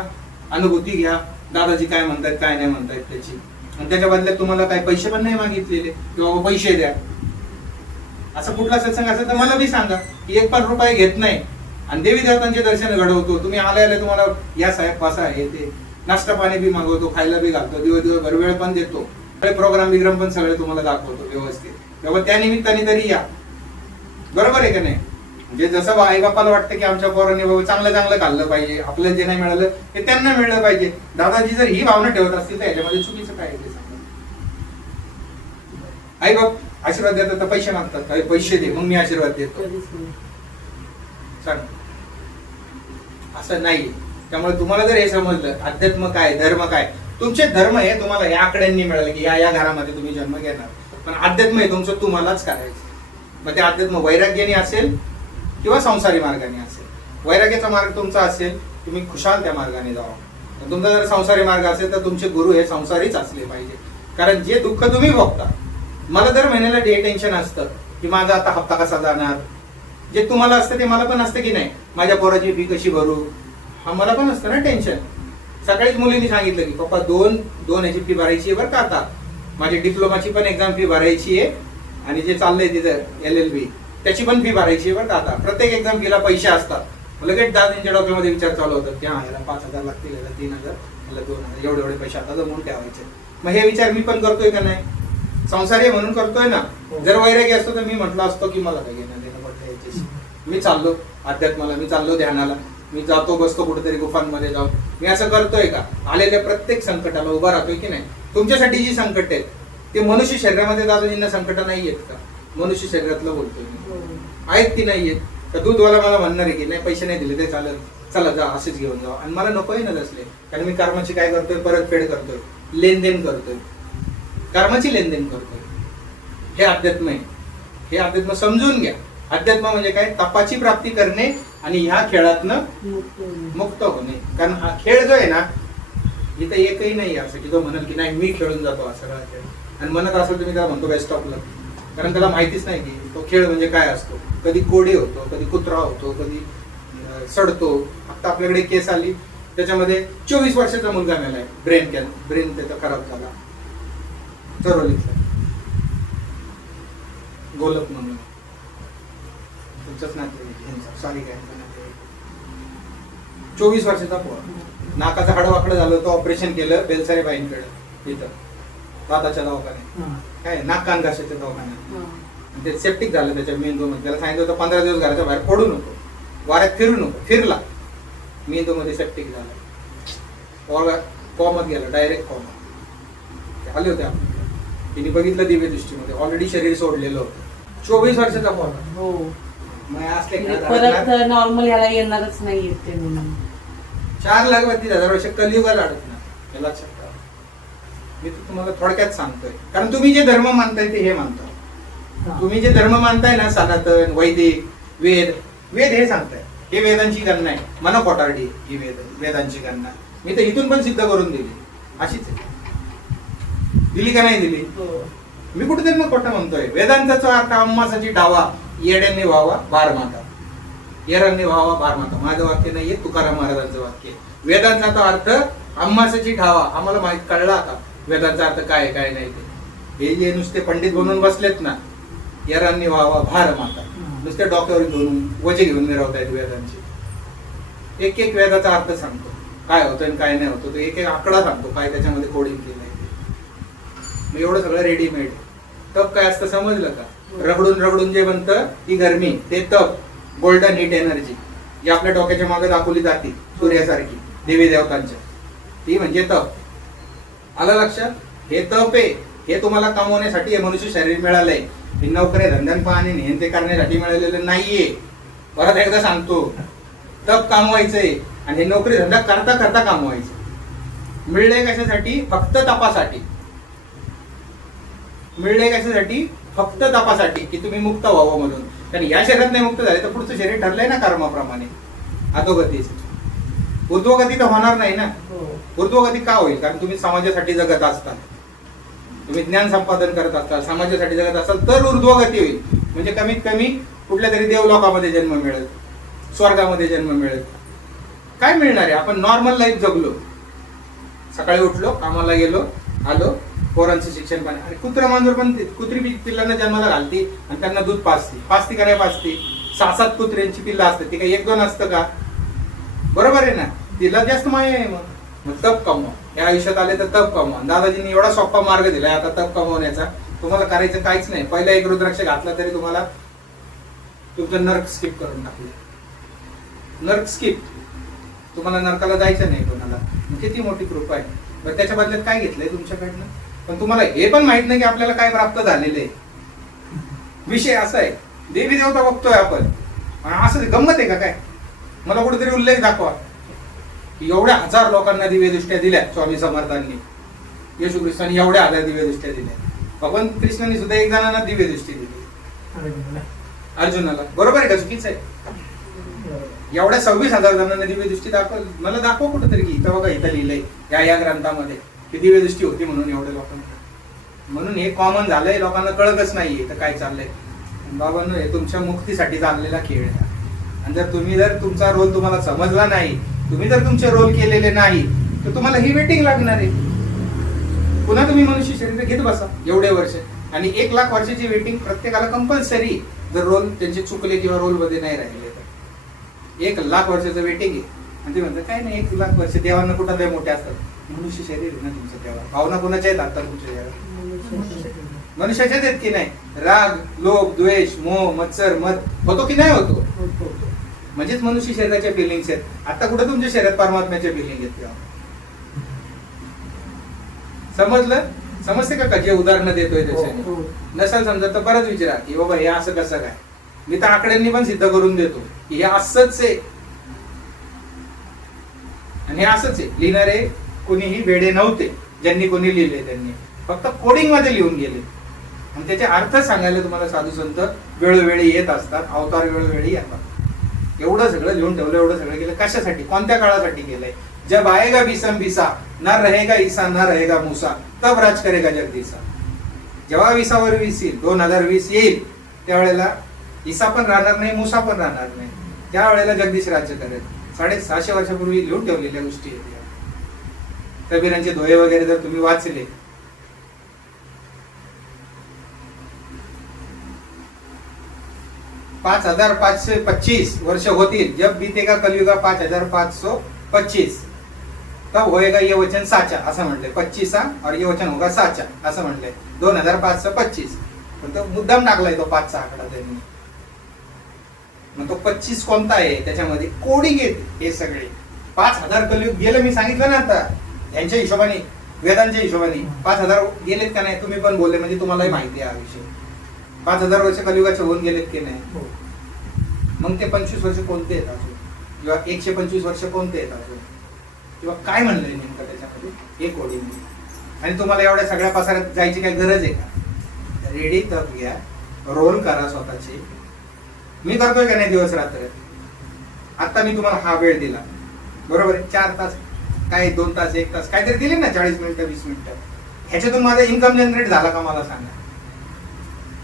अनुभूती घ्या, दादाजी काय म्हणतायत काय नाही म्हणतायत त्याची. आणि त्याच्या बदल्यात तुम्हाला काय पैसे पण नाही मागितलेले किंवा पैसे द्या. असं कुठला सत्संग असेल तर मला बी सांगा की 1 पण रुपये घेत नाही आणि देवी देवतांचे दर्शन घडवतो. तुम्ही आले तुम्हाला या साहेब पासा आहे ते नाश्ता पाणी बी मागवतो, खायला बी घालतो, दिवसभर वेळ पण देतो, प्रोग्राम बिग्राम पण सगळे तुम्हाला दाखवतो व्यवस्थित. तेव्हा त्या निमित्ताने तरी या. बरोबर आहे का नाही? म्हणजे जसं आई बापाला वाटतं की आमच्या पोरांनी बाबा चांगलं चांगलं खाल्लं पाहिजे, आपल्याला जे नाही मिळालं ते त्यांना मिळलं पाहिजे. दादाजी जर ही भावना ठेवत असतील तर याच्यामध्ये चुकीचं काय आहे ते सांगा. आई बाप आशीर्वाद देतात तर पैसे मागतात, काही पैसे दे मग मी आशीर्वाद देतो. सांग, असं नाही. त्यामुळे तुम्हाला जर हे समजलं अध्यात्म काय धर्म काय, तुमचे धर्म हे तुम्हाला या आकड्यांनी मिळाले की या घरामध्ये तुम्ही जन्म घेणार, पण अध्यात्म हे तुमचं तुम्हालाच करायचं. मग ते अध्यात्म वैराग्याने असेल किंवा संसारी मार्गाने असेल. वैराग्याचा मार्ग तुमचा असेल, तुम्ही खुशाल त्या मार्गाने जावा. तुमचा जर संसारी मार्ग असेल तर तुमचे गुरु हे संसारीच असले पाहिजे. कारण जे दुःख तुम्ही भोगता, मला दर महिन्याला टेन्शन असतं की माझा आता हप्ता कसा जाणार. जे तुम्हाला असतं ते मला पण असतं की नाही, माझ्या पोराची फी कशी भरू, हा मला पण असतं ना टेन्शन. सकाळीच मुलींनी सांगितलं की पप्पा दोन याची फी भरायची आहे बरं का, आता माझी डिप्लोमाची पण एक्झाम फी भरायची आहे आणि जे चाललंय तिथं LLB त्याची पण फी भरायची आहे बरं का. आता प्रत्येक एक्झाम फीला पैसे असतात. लगेच दादांच्या डोक्यामध्ये विचार चालू होतात की हा याला 5,000 लागतील, याला 3,000, याला 2,000, एवढे पैसे आता जमून ठेवायचे. मग हे विचार मी पण करतोय का नाही? संसारी म्हणून करतोय ना. जर वैरागी असतो तर मी म्हटलं असतो की मला काय घेणं देणं पडलं याच्याशी. मी चाललो अध्यात्माला, मी चाललो ध्यानाला, मी जातो बसतो कुठेतरी गुफांमध्ये जाऊन. मी असं करतोय का? आलेल्या प्रत्येक संकटाला उभा राहतोय की नाही? तुमच्यासाठी जी संकट आहेत ते मनुष्य शरीरामध्ये दादाजींना संकट नाही आहेत का? मनुष्य शरीरातलं बोलतोय मी. आहेत की नाही आहेत? तर दूधवाला मला म्हणणार आहे की नाही पैसे नाही दिले ते चालेल, चला जा असेच घेऊन जावा. आणि मला नकोय ना नसले, कारण मी कर्माची काय करतोय, परतफेड करतोय, लेनदेन करतोय, कर्माची लेनदेन करतोय. हे अध्यात्म आहे. हे अध्यात्म समजून घ्या. अध्यात्म म्हणजे काय? तपाची प्राप्ती करणे आणि ह्या खेळातनं मुक्त होणे. कारण हा खेळ जो आहे ना, इथं एकही नाही असं की तो म्हणाल की नाही मी खेळून जातो हा सगळा खेळ. आणि म्हणत असेल तर मी त्याला म्हणतो बेस्ट ऑफ लक. कारण त्याला माहितीच नाही की तो खेळ म्हणजे काय असतो. कधी कोडी होतो, कधी कुत्रा होतो, कधी सडतो. आता आपल्याकडे केस आली त्याच्यामध्ये 24 वर्षाचा मुलगा मेलाय, ब्रेन त्याचा खराब झाला चरोलीचा, गोलक म्हणून. सॉरी काय 24 वर्षाचा पोर, नाकाचं हाड वाकडं झालं होतं, ऑपरेशन केलं बेलसारे बाईंकडे इथं दादाच्या दवाखान्यात, हा. काय नाक कान घासाच्या दवाखान्यात. हं. ते सेप्टिक झालं त्याच्या मेंदूमध्ये. त्याला सांगितलं होतं 15 दिवस घराच्या बाहेर पडू नको, वाऱ्यात फिरू नको. फिरला, मेंदूमध्ये सेप्टिक झालं, कॉमत गेला, डायरेक्ट कॉमत. आले होते आपण, तिने बघितलं दिव्य दृष्टीमध्ये, ऑलरेडी शरीर सोडलेलं होतं. 24 वर्षाचा पोरगा. हो मग असले म्हणजे घरात परत नॉर्मल ह्याला येणारच नाही ते म्हणून. 4,32,000 वर्ष कलियुगाला अडकणार, हे लक्षात ठेवा. मी तर तुम्हाला थोडक्यात सांगतोय, कारण तुम्ही जे धर्म मानताय ते हे मानता. हा. तुम्ही जे धर्म मानताय ना, सनातन, वैदिक, वेद, वेद हे सांगताय, हे वेदांची गणना आहे. मन कोटारडी ही वेदांची गणना. मी तर इथून पण सिद्ध करून दिली, अशीच आहे. दिली का नाही दिली? हो. मी कुठेतरी मग खोटं म्हणतोय. वेदांताचा अर्थ अम्मासाची डावा, येड्यांनी व्हावा बार माता, येरांनी व्हावा बार माता. माझं वाक्य नाहीये, तुकाराम महाराजांचं वाक्य आहे. वेदांचा अर्थ अम्मासाची ढावा. आम्हाला माहित कळला आता वेदांचा अर्थ काय आहे, काय नाही ते. हे जे नुसते पंडित बनून बसलेत ना, येरांनी व्हावा भार माता, नुसते डोक्यावर घेऊन वजे घेऊन मिरवतायत वेदांची. एक एक वेदाचा अर्थ सांगतो, काय होतं आणि काय नाही होतं. तो एक एक आकडा सांगतो, काय त्याच्यामध्ये कोडिंग केलंय. मग एवढं सगळं रेडीमेड. तप काय असतं समजलं का? रगडून रगडून जे बनतं ती गरमी, ते तप. गोल्डन हीट एनर्जी जी आपल्या डोक्याच्या मागे दाखवली जाते सूर्यासारखी देवी देवतांच्या, ती म्हणजे तप. आलं लक्षात? हे तप आहे. हे तुम्हाला कमवण्यासाठी हे मनुष्य शरीर मिळालंय. हे नोकऱ्या धंद्यान पाहणे नेहमी ते करण्यासाठी मिळालेलं नाहीये. परत एकदा सांगतो, तप कामवायचंय आणि हे नोकरी धंदा करता करता कामवायचं. मिळलंय कशासाठी? फक्त तपासाठी. मिळले कशासाठी? फक्त तपासाठी, की तुम्ही मुक्त व्हावं म्हणून. कारण या शरीरात नाही मुक्त झाले तर पुढचं शरीर ठरलंय ना कर्माप्रमाणे अधोगतीच. ऊर्ध्वगती तर होणार नाही ना. हो. ऊर्ध्वगती का होईल? कारण तुम्ही समाजासाठी जगत असताल, तुम्ही ज्ञान संपादन करत असताल, समाजासाठी जगत असाल तर ऊर्ध्वगती होईल. म्हणजे कमीत कमी कुठल्या तरी देवलोकामध्ये जन्म मिळेल, स्वर्गामध्ये जन्म मिळेल. काय मिळणार आहे? आपण नॉर्मल लाईफ जगलो, सकाळी उठलो, कामाला गेलो, आलो, पोरांचं शिक्षण पण. आणि कुत्रा मांजर पण कुत्री पिल्लांना जन्माला घालती आणि त्यांना दूध पाजती का नाही पाजती? 6-7 कुत्र्यांची पिल्ला असतात. ती काही 1-2 असतं का? बरोबर आहे ना. तिला जास्त माया आहे. मग तप कमवा. या आयुष्यात आले तर तप कमवा. दादाजींनी एवढा सोपा मार्ग दिलाय आता तप कमवण्याचा. तुम्हाला करायचं काहीच नाही. पहिला एक रुद्राक्ष घातला तरी तुम्हाला तुमचं नर्क स्किप करून टाकलं. नर्क स्किप. तुम्हाला नरकाला जायचं नाही कोणाला. किती मोठी कृपा आहे. बरं, त्याच्या बदल्यात काय घेतलंय तुमच्याकडनं? पण तुम्हाला हे पण माहित नाही की आपल्याला काय प्राप्त झालेलं आहे. विषय असा आहे, देवी देवता बघतोय आपण, असं गंमत आहे का काय? मला कुठेतरी उल्लेख दाखवा की एवढ्या 1000 लोकांना दिव्य दृष्ट्या दिल्या स्वामी समर्थांनी, येशू ख्रिस्तांनी एवढ्या 1000 दिव्य दृष्ट्या दिल्या. भगवान कृष्णांनी सुद्धा 1 जणांना दिव्य दृष्टी दिली, अर्जुनाला. बरोबर आहे का? चुकीचं आहे? एवढ्या 26,000 जणांना दिव्य दृष्टी मला दाखव कुठेतरी की इथं बघा, इथं लिहिलंय या ग्रंथामध्ये की दिव्य दृष्टी होती म्हणून एवढ्या लोकांना. म्हणून हे कॉमन झालंय, लोकांना कळतच नाहीये तर काय चाललंय. बाबांनो, हे तुमच्या मुक्तीसाठी चाललेला खेळ आहे. आणि जर तुमचा रोल तुम्हाला समजला नाही, तुम्ही जर तुमचे रोल केलेले नाही, तर तुम्हाला ही वेटिंग लागणार आहे. पुन्हा तुम्ही मनुष्य शरीर घेत बसा एवढे वर्ष, आणि 1 लाख वर्षाची वेटिंग प्रत्येकाला कंपल्सरी, जर रोल त्यांचे चुकले किंवा रोल मध्ये नाही राहिले तर. 1 लाख वर्षाचं वेटिंग आहे. आणि ते म्हणतात काय नाही, 1 लाख वर्ष देवांना कुठं लय मोठे असतात. मनुष्य शरीर आहे ना तुमचं. तेव्हा भावना कोणाच्या आहेत आता तुमच्या जगात? मनुष्याच्याच आहेत की नाही? राग, लोभ, द्वेष, मोह, मत्सर, मद होतो की नाही होतो? म्हणजेच मनुष्य शरीराच्या फिलिंग्स आहेत. आता कुठं तुमच्या शरीरात परमात्म्याच्या फिलिंग आहेत तेव्हा? समजलं? समजते का जे उदाहरणं देतोय त्याचे? नसेल समजत तर परत विचारा की बाबा हे असं कसं काय. मी तर आकड्यांनी पण सिद्ध करून देतो की हे असंच आहे आणि हे असंच आहे. लिहिणारे कोणीही वेडे नव्हते, ज्यांनी कोणी लिहिले त्यांनी फक्त कोडिंग मध्ये लिहून गेले. आणि त्याचे अर्थ सांगायला तुम्हाला साधू संत वेळोवेळी येत असतात, अवतार वेळोवेळी येतात. एवढं सगळं लिहून ठेवलं, एवढं सगळं केलं कशासाठी? कोणत्या काळासाठी केलंय? जब आएगा बिसम बिसा, ना रहेगा ईसा ना रहेगा मूसा, तब राज करेगा जगदीसा. जेव्हा विसावर वीस येईल, 2020 येईल, त्यावेळेला ईसा पण राहणार नाही, मूसा पण राहणार नाही. त्यावेळेला जगदीश राज्य करेल. 650 वर्षापूर्वी लिहून ठेवलेल्या गोष्टी आहेत. कबीरांचे दोहे वगैरे जर तुम्ही वाचले, 5525 वर्ष होतील, जब बीतेगा कलियुगा 5525, तब होएगा ये वचन साचा असं म्हटलंय. 25 और ये वचन होगा साचा असं म्हटलंय. 2525 पण तो मुद्दाम टाकलाय तो 5चा आकडा त्यांनी. मग तो 25 कोणता आहे त्याच्यामध्ये कोडिंग येते हे सगळे. 5000 कलियुग गेलं मी सांगितलं ना आता यांच्या हिशोबाने, वेदांच्या हिशोबाने 5000 गेलेत का नाही तुम्ही पण बोलले, म्हणजे तुम्हालाही माहिती आहे हा विषय. 5000 वर्ष कलियुगाचे होऊन गेलेत की नाही. हो. मग ते 25 वर्ष कोणते आहेत अजून, किंवा 125 वर्ष कोणते आहेत अजून, किंवा काय म्हणलंय नेमकं त्याच्यामध्ये हे कोडिंग. आणि तुम्हाला एवढ्या सगळ्या पसाऱ्यात जायची काही गरज आहे का. रेडी तप घ्या, रोल करा स्वतःचे. मी करतोय का नाही दिवस रात्र. आता मी तुम्हाला हा वेळ दिला बरोबर आहे, 4 तास काय 2 तास 1 तास काहीतरी दिले ना, 40 मिनिटं 20 मिनिटं. ह्याच्यातून माझा इन्कम जनरेट झाला का मला सांगा.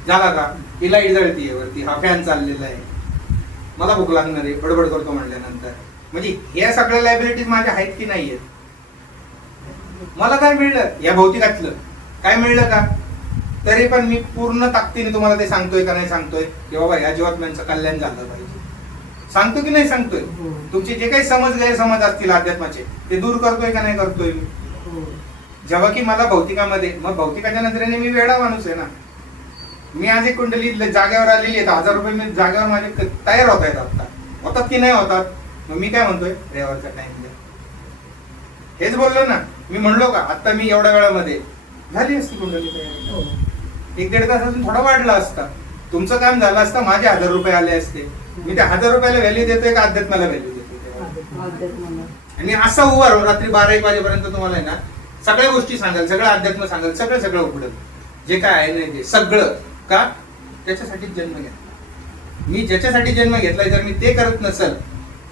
झाला का. ही लाईट जळतीये वरती, हा फॅन चाललेला आहे, मला भूक लागणार आहे, बडबड करतो म्हणल्यानंतर. म्हणजे ह्या सगळ्या लायबिलिटीज माझ्या आहेत की नाही आहेत. मला काय मिळलं या भौतिकातलं, काय मिळलं का. तरी पण मी पूर्ण ताकदीने तुम्हाला ते सांगतोय का नाही सांगतोय की बाबा ह्या जीवात्म्यांचं कल्याण झालं पाहिजे. सांगतो की नाही सांगतोय. तुमचे जे काही गैरसमज असतील अध्यात्माचे ते दूर करतोय का नाही करतोय मी. जेव्हा की मला भौतिकामध्ये, मग भौतिकाच्या नजरेने मी वेडा माणूस आहे ना. मी आज एक कुंडली जागेवर आलेली आहे, 1000 रुपये मी जागेवर माझे तयार होत आहेत. आता होतात की नाही होतात. मग मी काय म्हणतोय रेवाचा टाइम द्या. हेच बोललो ना मी. म्हणलो का आता मी एवढ्या वेळामध्ये झाली असती कुंडली तयार. 1-1.5 तास अजून थोडा वाढला असता, तुमचं काम झालं असतं, माझे 1000 रुपये आले असते. मी त्या 1000 रुपयाला व्हॅल्यू देतोय का अध्यात्माला व्हॅल्यू देतोय. आणि असा उभा राहून रात्री 12-1 वाजेपर्यंत तुम्हाला आहे ना सगळ्या गोष्टी सांगाल, सगळं अध्यात्म सांगाल, सगळं उघडल जे काय आहे नाही ते सगळं. का त्याच्यासाठीच जन्म घेतला मी. ज्याच्यासाठी जन्म घेतलाय जर मी ते करत नसेल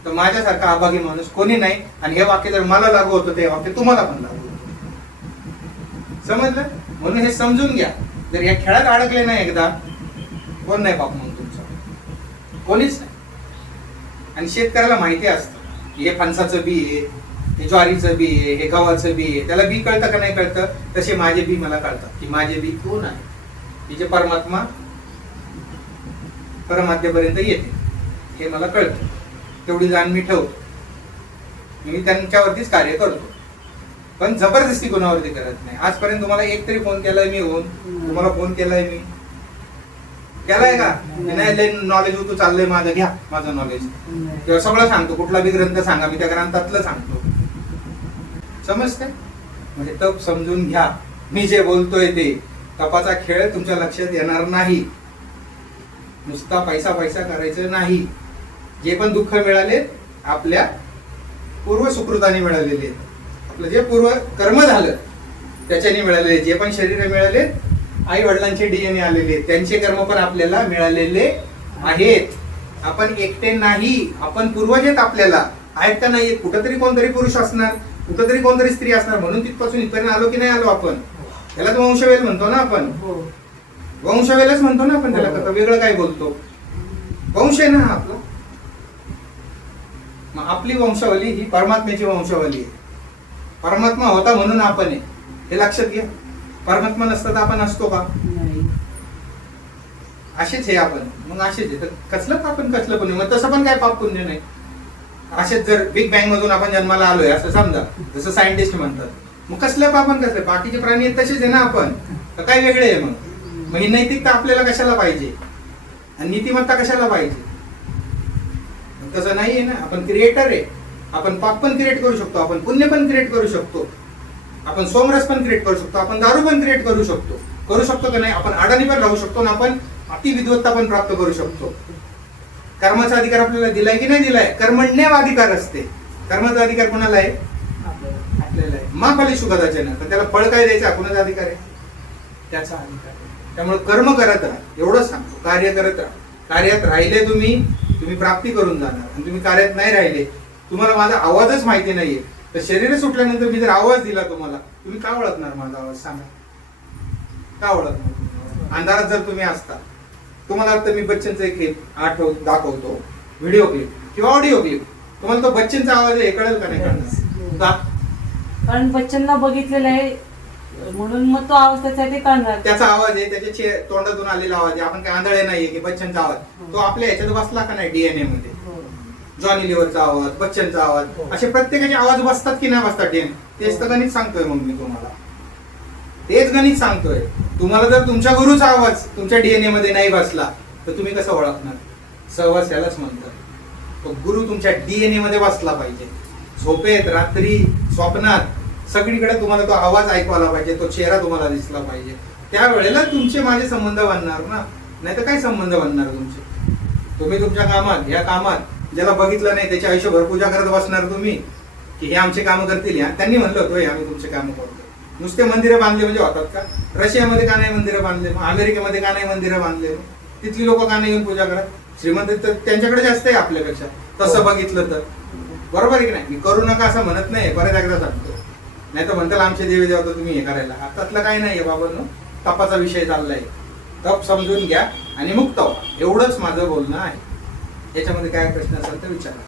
तर माझ्यासारखा अभागी माणूस कोणी नाही. आणि हे वाक्य जर मला लागू होतं ते वाक्य तुम्हाला पण लागू होतं. समजलं. म्हणून हे समजून घ्या. जर या खेळात अडकले नाही एकदा, कोण नाही बाप म्हणून तुमचा, कोणीच नाही. आणि शेतकऱ्याला माहिती असतं हे फणसाचं बी आहे, हे ज्वारीचं बी आहे, हे गव्हाचं बी आहे. त्याला बी कळतं का नाही कळतं. तसे माझे बी मला कळतात की माझे बी कोण आहे, की जे परमात्मा परमात्म्यापर्यंत येते हे मला कळतं. तेवढी जाण मी ठेवतो. मी त्यांच्यावरतीच कार्य करतो, पण जबरदस्ती कोणावरती करत नाही. आजपर्यंत तुम्हाला एक तरी फोन केलाय मी होऊन, तुम्हाला फोन केलाय मी केलाय का नाही. नॉलेज होतो चाललंय माझं, घ्या माझं नॉलेज किंवा सगळं सांगतो. कुठला बी ग्रंथ सांगा, मी त्या ग्रंथातलं सांगतो. समजते. म्हणजे तप समजून घ्या. मी जे बोलतोय ते तपाचा खेळ तुमच्या लक्षात येणार नाही. नुसता पैसा करायचं नाही. जे पण दुःख मिळाले आपल्या पूर्व सुकृताने मिळालेले, आपलं जे पूर्व कर्म झालं त्याच्याने मिळालेले, जे पण शरीर मिळाले आई वडिलांचे डीएनए आलेले, त्यांचे कर्म पण आपल्याला मिळालेले आहेत. आपण एकटे नाही, आपण पूर्वज आहेत. आपल्याला आहेत का नाही. कुठंतरी कोणतरी पुरुष असणार, कुठंतरी कोणतरी स्त्री असणार. म्हणून तिथपासून इथपर्यंत आलो की नाही आलो आपण. त्याला तो वंशवेल म्हणतो ना आपण. वंशवेलच म्हणतो ना आपण त्याला. कसं वेगळं काय बोलतो. वंश आहे ना हा आपला. मग आपली वंशावली ही परमात्म्याची वंशावली आहे. परमात्मा होता म्हणून आपण आहे, हे लक्षात घ्या. परमात्मा नसता तर आपण असतो का. असेच आहे आपण. मग असेच आहे तर कसलं आपण कसलं पुण्य. मग तसं पण काय पाप पुण्य नाही. असेच जर बिग बँग मधून आपण जन्माला आलोय असं समजा, जसं सायंटिस्ट म्हणतात, मग कसलं पापन कसलं. बाकीचे प्राणी आहेत तसेच आहे ना आपण. तर काय वेगळे आहे मग ही नैतिकता आपल्याला कशाला पाहिजे आणि नीतिमत्ता कशाला पाहिजे. तसं नाही आहे ना. आपण क्रिएटर आहे. आपण पाप पण क्रिएट करू शकतो, आपण पुण्य पण क्रिएट करू शकतो, आपण सोमरस पण क्रिएट करू शकतो, आपण दारू पण क्रिएट करू शकतो का नाही. आपण अडाणी पण राहू शकतो आणि आपण अतिविद्वत्ता पण प्राप्त करू शकतो. कर्माचा अधिकार आपल्याला दिलाय की नाही दिलाय. कर्मण्येव अधिकार असते. कर्माचा अधिकार कोणाला आहे. आपल्याला आहे. मा फले सुखदाचन. पण त्याला फळ काय द्यायचं कोणाचा अधिकार आहे. त्याचा अधिकार आहे. त्यामुळे कर्म करत राहा एवढंच सांगतो. कार्य करत राहा. कार्यात राहिले तुम्ही प्राप्ती करून जाणार. आणि तुम्ही कार्यात नाही राहिले, तुम्हाला माझा आवाजच माहिती नाहीये, तर शरीर सुटल्यानंतर मी जर आवाज दिला तुम्हाला, तुम्ही का ओळखणार माझा आवाज. सांगा का ओळखणार. अंधारात जर तुम्ही असता, तुम्हाला आता मी बच्चनचं एक दाखवतो व्हिडिओ क्लिप किंवा ऑडिओ क्लिप, तुम्हाला तो बच्चनचा आवाज हे कळेल का नाही कळणार. कारण बच्चनला बघितलेलं आहे म्हणून मग तो आवाज त्याच्या ते कळणार. त्याचा आवाज आहे, त्याच्या तोंडातून आलेला आवाज आहे. आपण काय आंधळे नाहीये की बच्चनचा आवाज तो आपल्या ह्याच्यात बसला का नाही डीएनए मध्ये. हो. जॉनी लिव्हरचा आवाज, बच्चनचा आवाज, असे प्रत्येकाचे आवाज बसतात की नाही बसतात डीएनए. तेच तर गणित सांगतोय मग मी तुम्हाला, तेच गणित सांगतोय. तुम्हाला जर तुमच्या गुरुचा आवाज तुमच्या डीएनए मध्ये नाही बसला तर तुम्ही कसं ओळखणार. सहवास यालाच म्हणतात. तो गुरु तुमच्या डीएनए मध्ये बसला पाहिजे. झोपेत, रात्री, स्वप्नात सगळीकडे तुम्हाला तो आवाज ऐकू आला पाहिजे, तो चेहरा तुम्हाला दिसला पाहिजे. त्यावेळेला तुमचे माझे संबंध बनणार ना, नाही तर काय संबंध बनणार तुमचे. तुम्ही तुमच्या कामात, या कामात ज्याला बघितलं नाही त्याची आयुष्यभर पूजा करत बसणार तुम्ही की हे आमचे कामं करतील. त्यांनी म्हणलं होतं आम्ही तुमचे कामं करतो. नुसते मंदिरं बांधले म्हणजे होतात का. रशियामध्ये का नाही मंदिरं बांधले, अमेरिकेमध्ये का नाही मंदिरं बांधले, तिथली लोक का नाही येऊन पूजा करत. श्रीमंत तर त्यांच्याकडे जास्त आहे आपल्यापेक्षा तसं बघितलं तर. बरोबर आहे की नाही. मी करू नका असं म्हणत नाही, परत एकदा सांगतो. नाही तर म्हणताल आमचे देवी देवता तुम्ही हे करायला. त्यातलं काही नाहीये बाबांनो, तपाचा विषय चाललाय. तप समजून घ्या आणि मुक्त व्हा, एवढंच माझं बोलणं आहे. याच्यामध्ये काय प्रश्न असेल तर विचारा.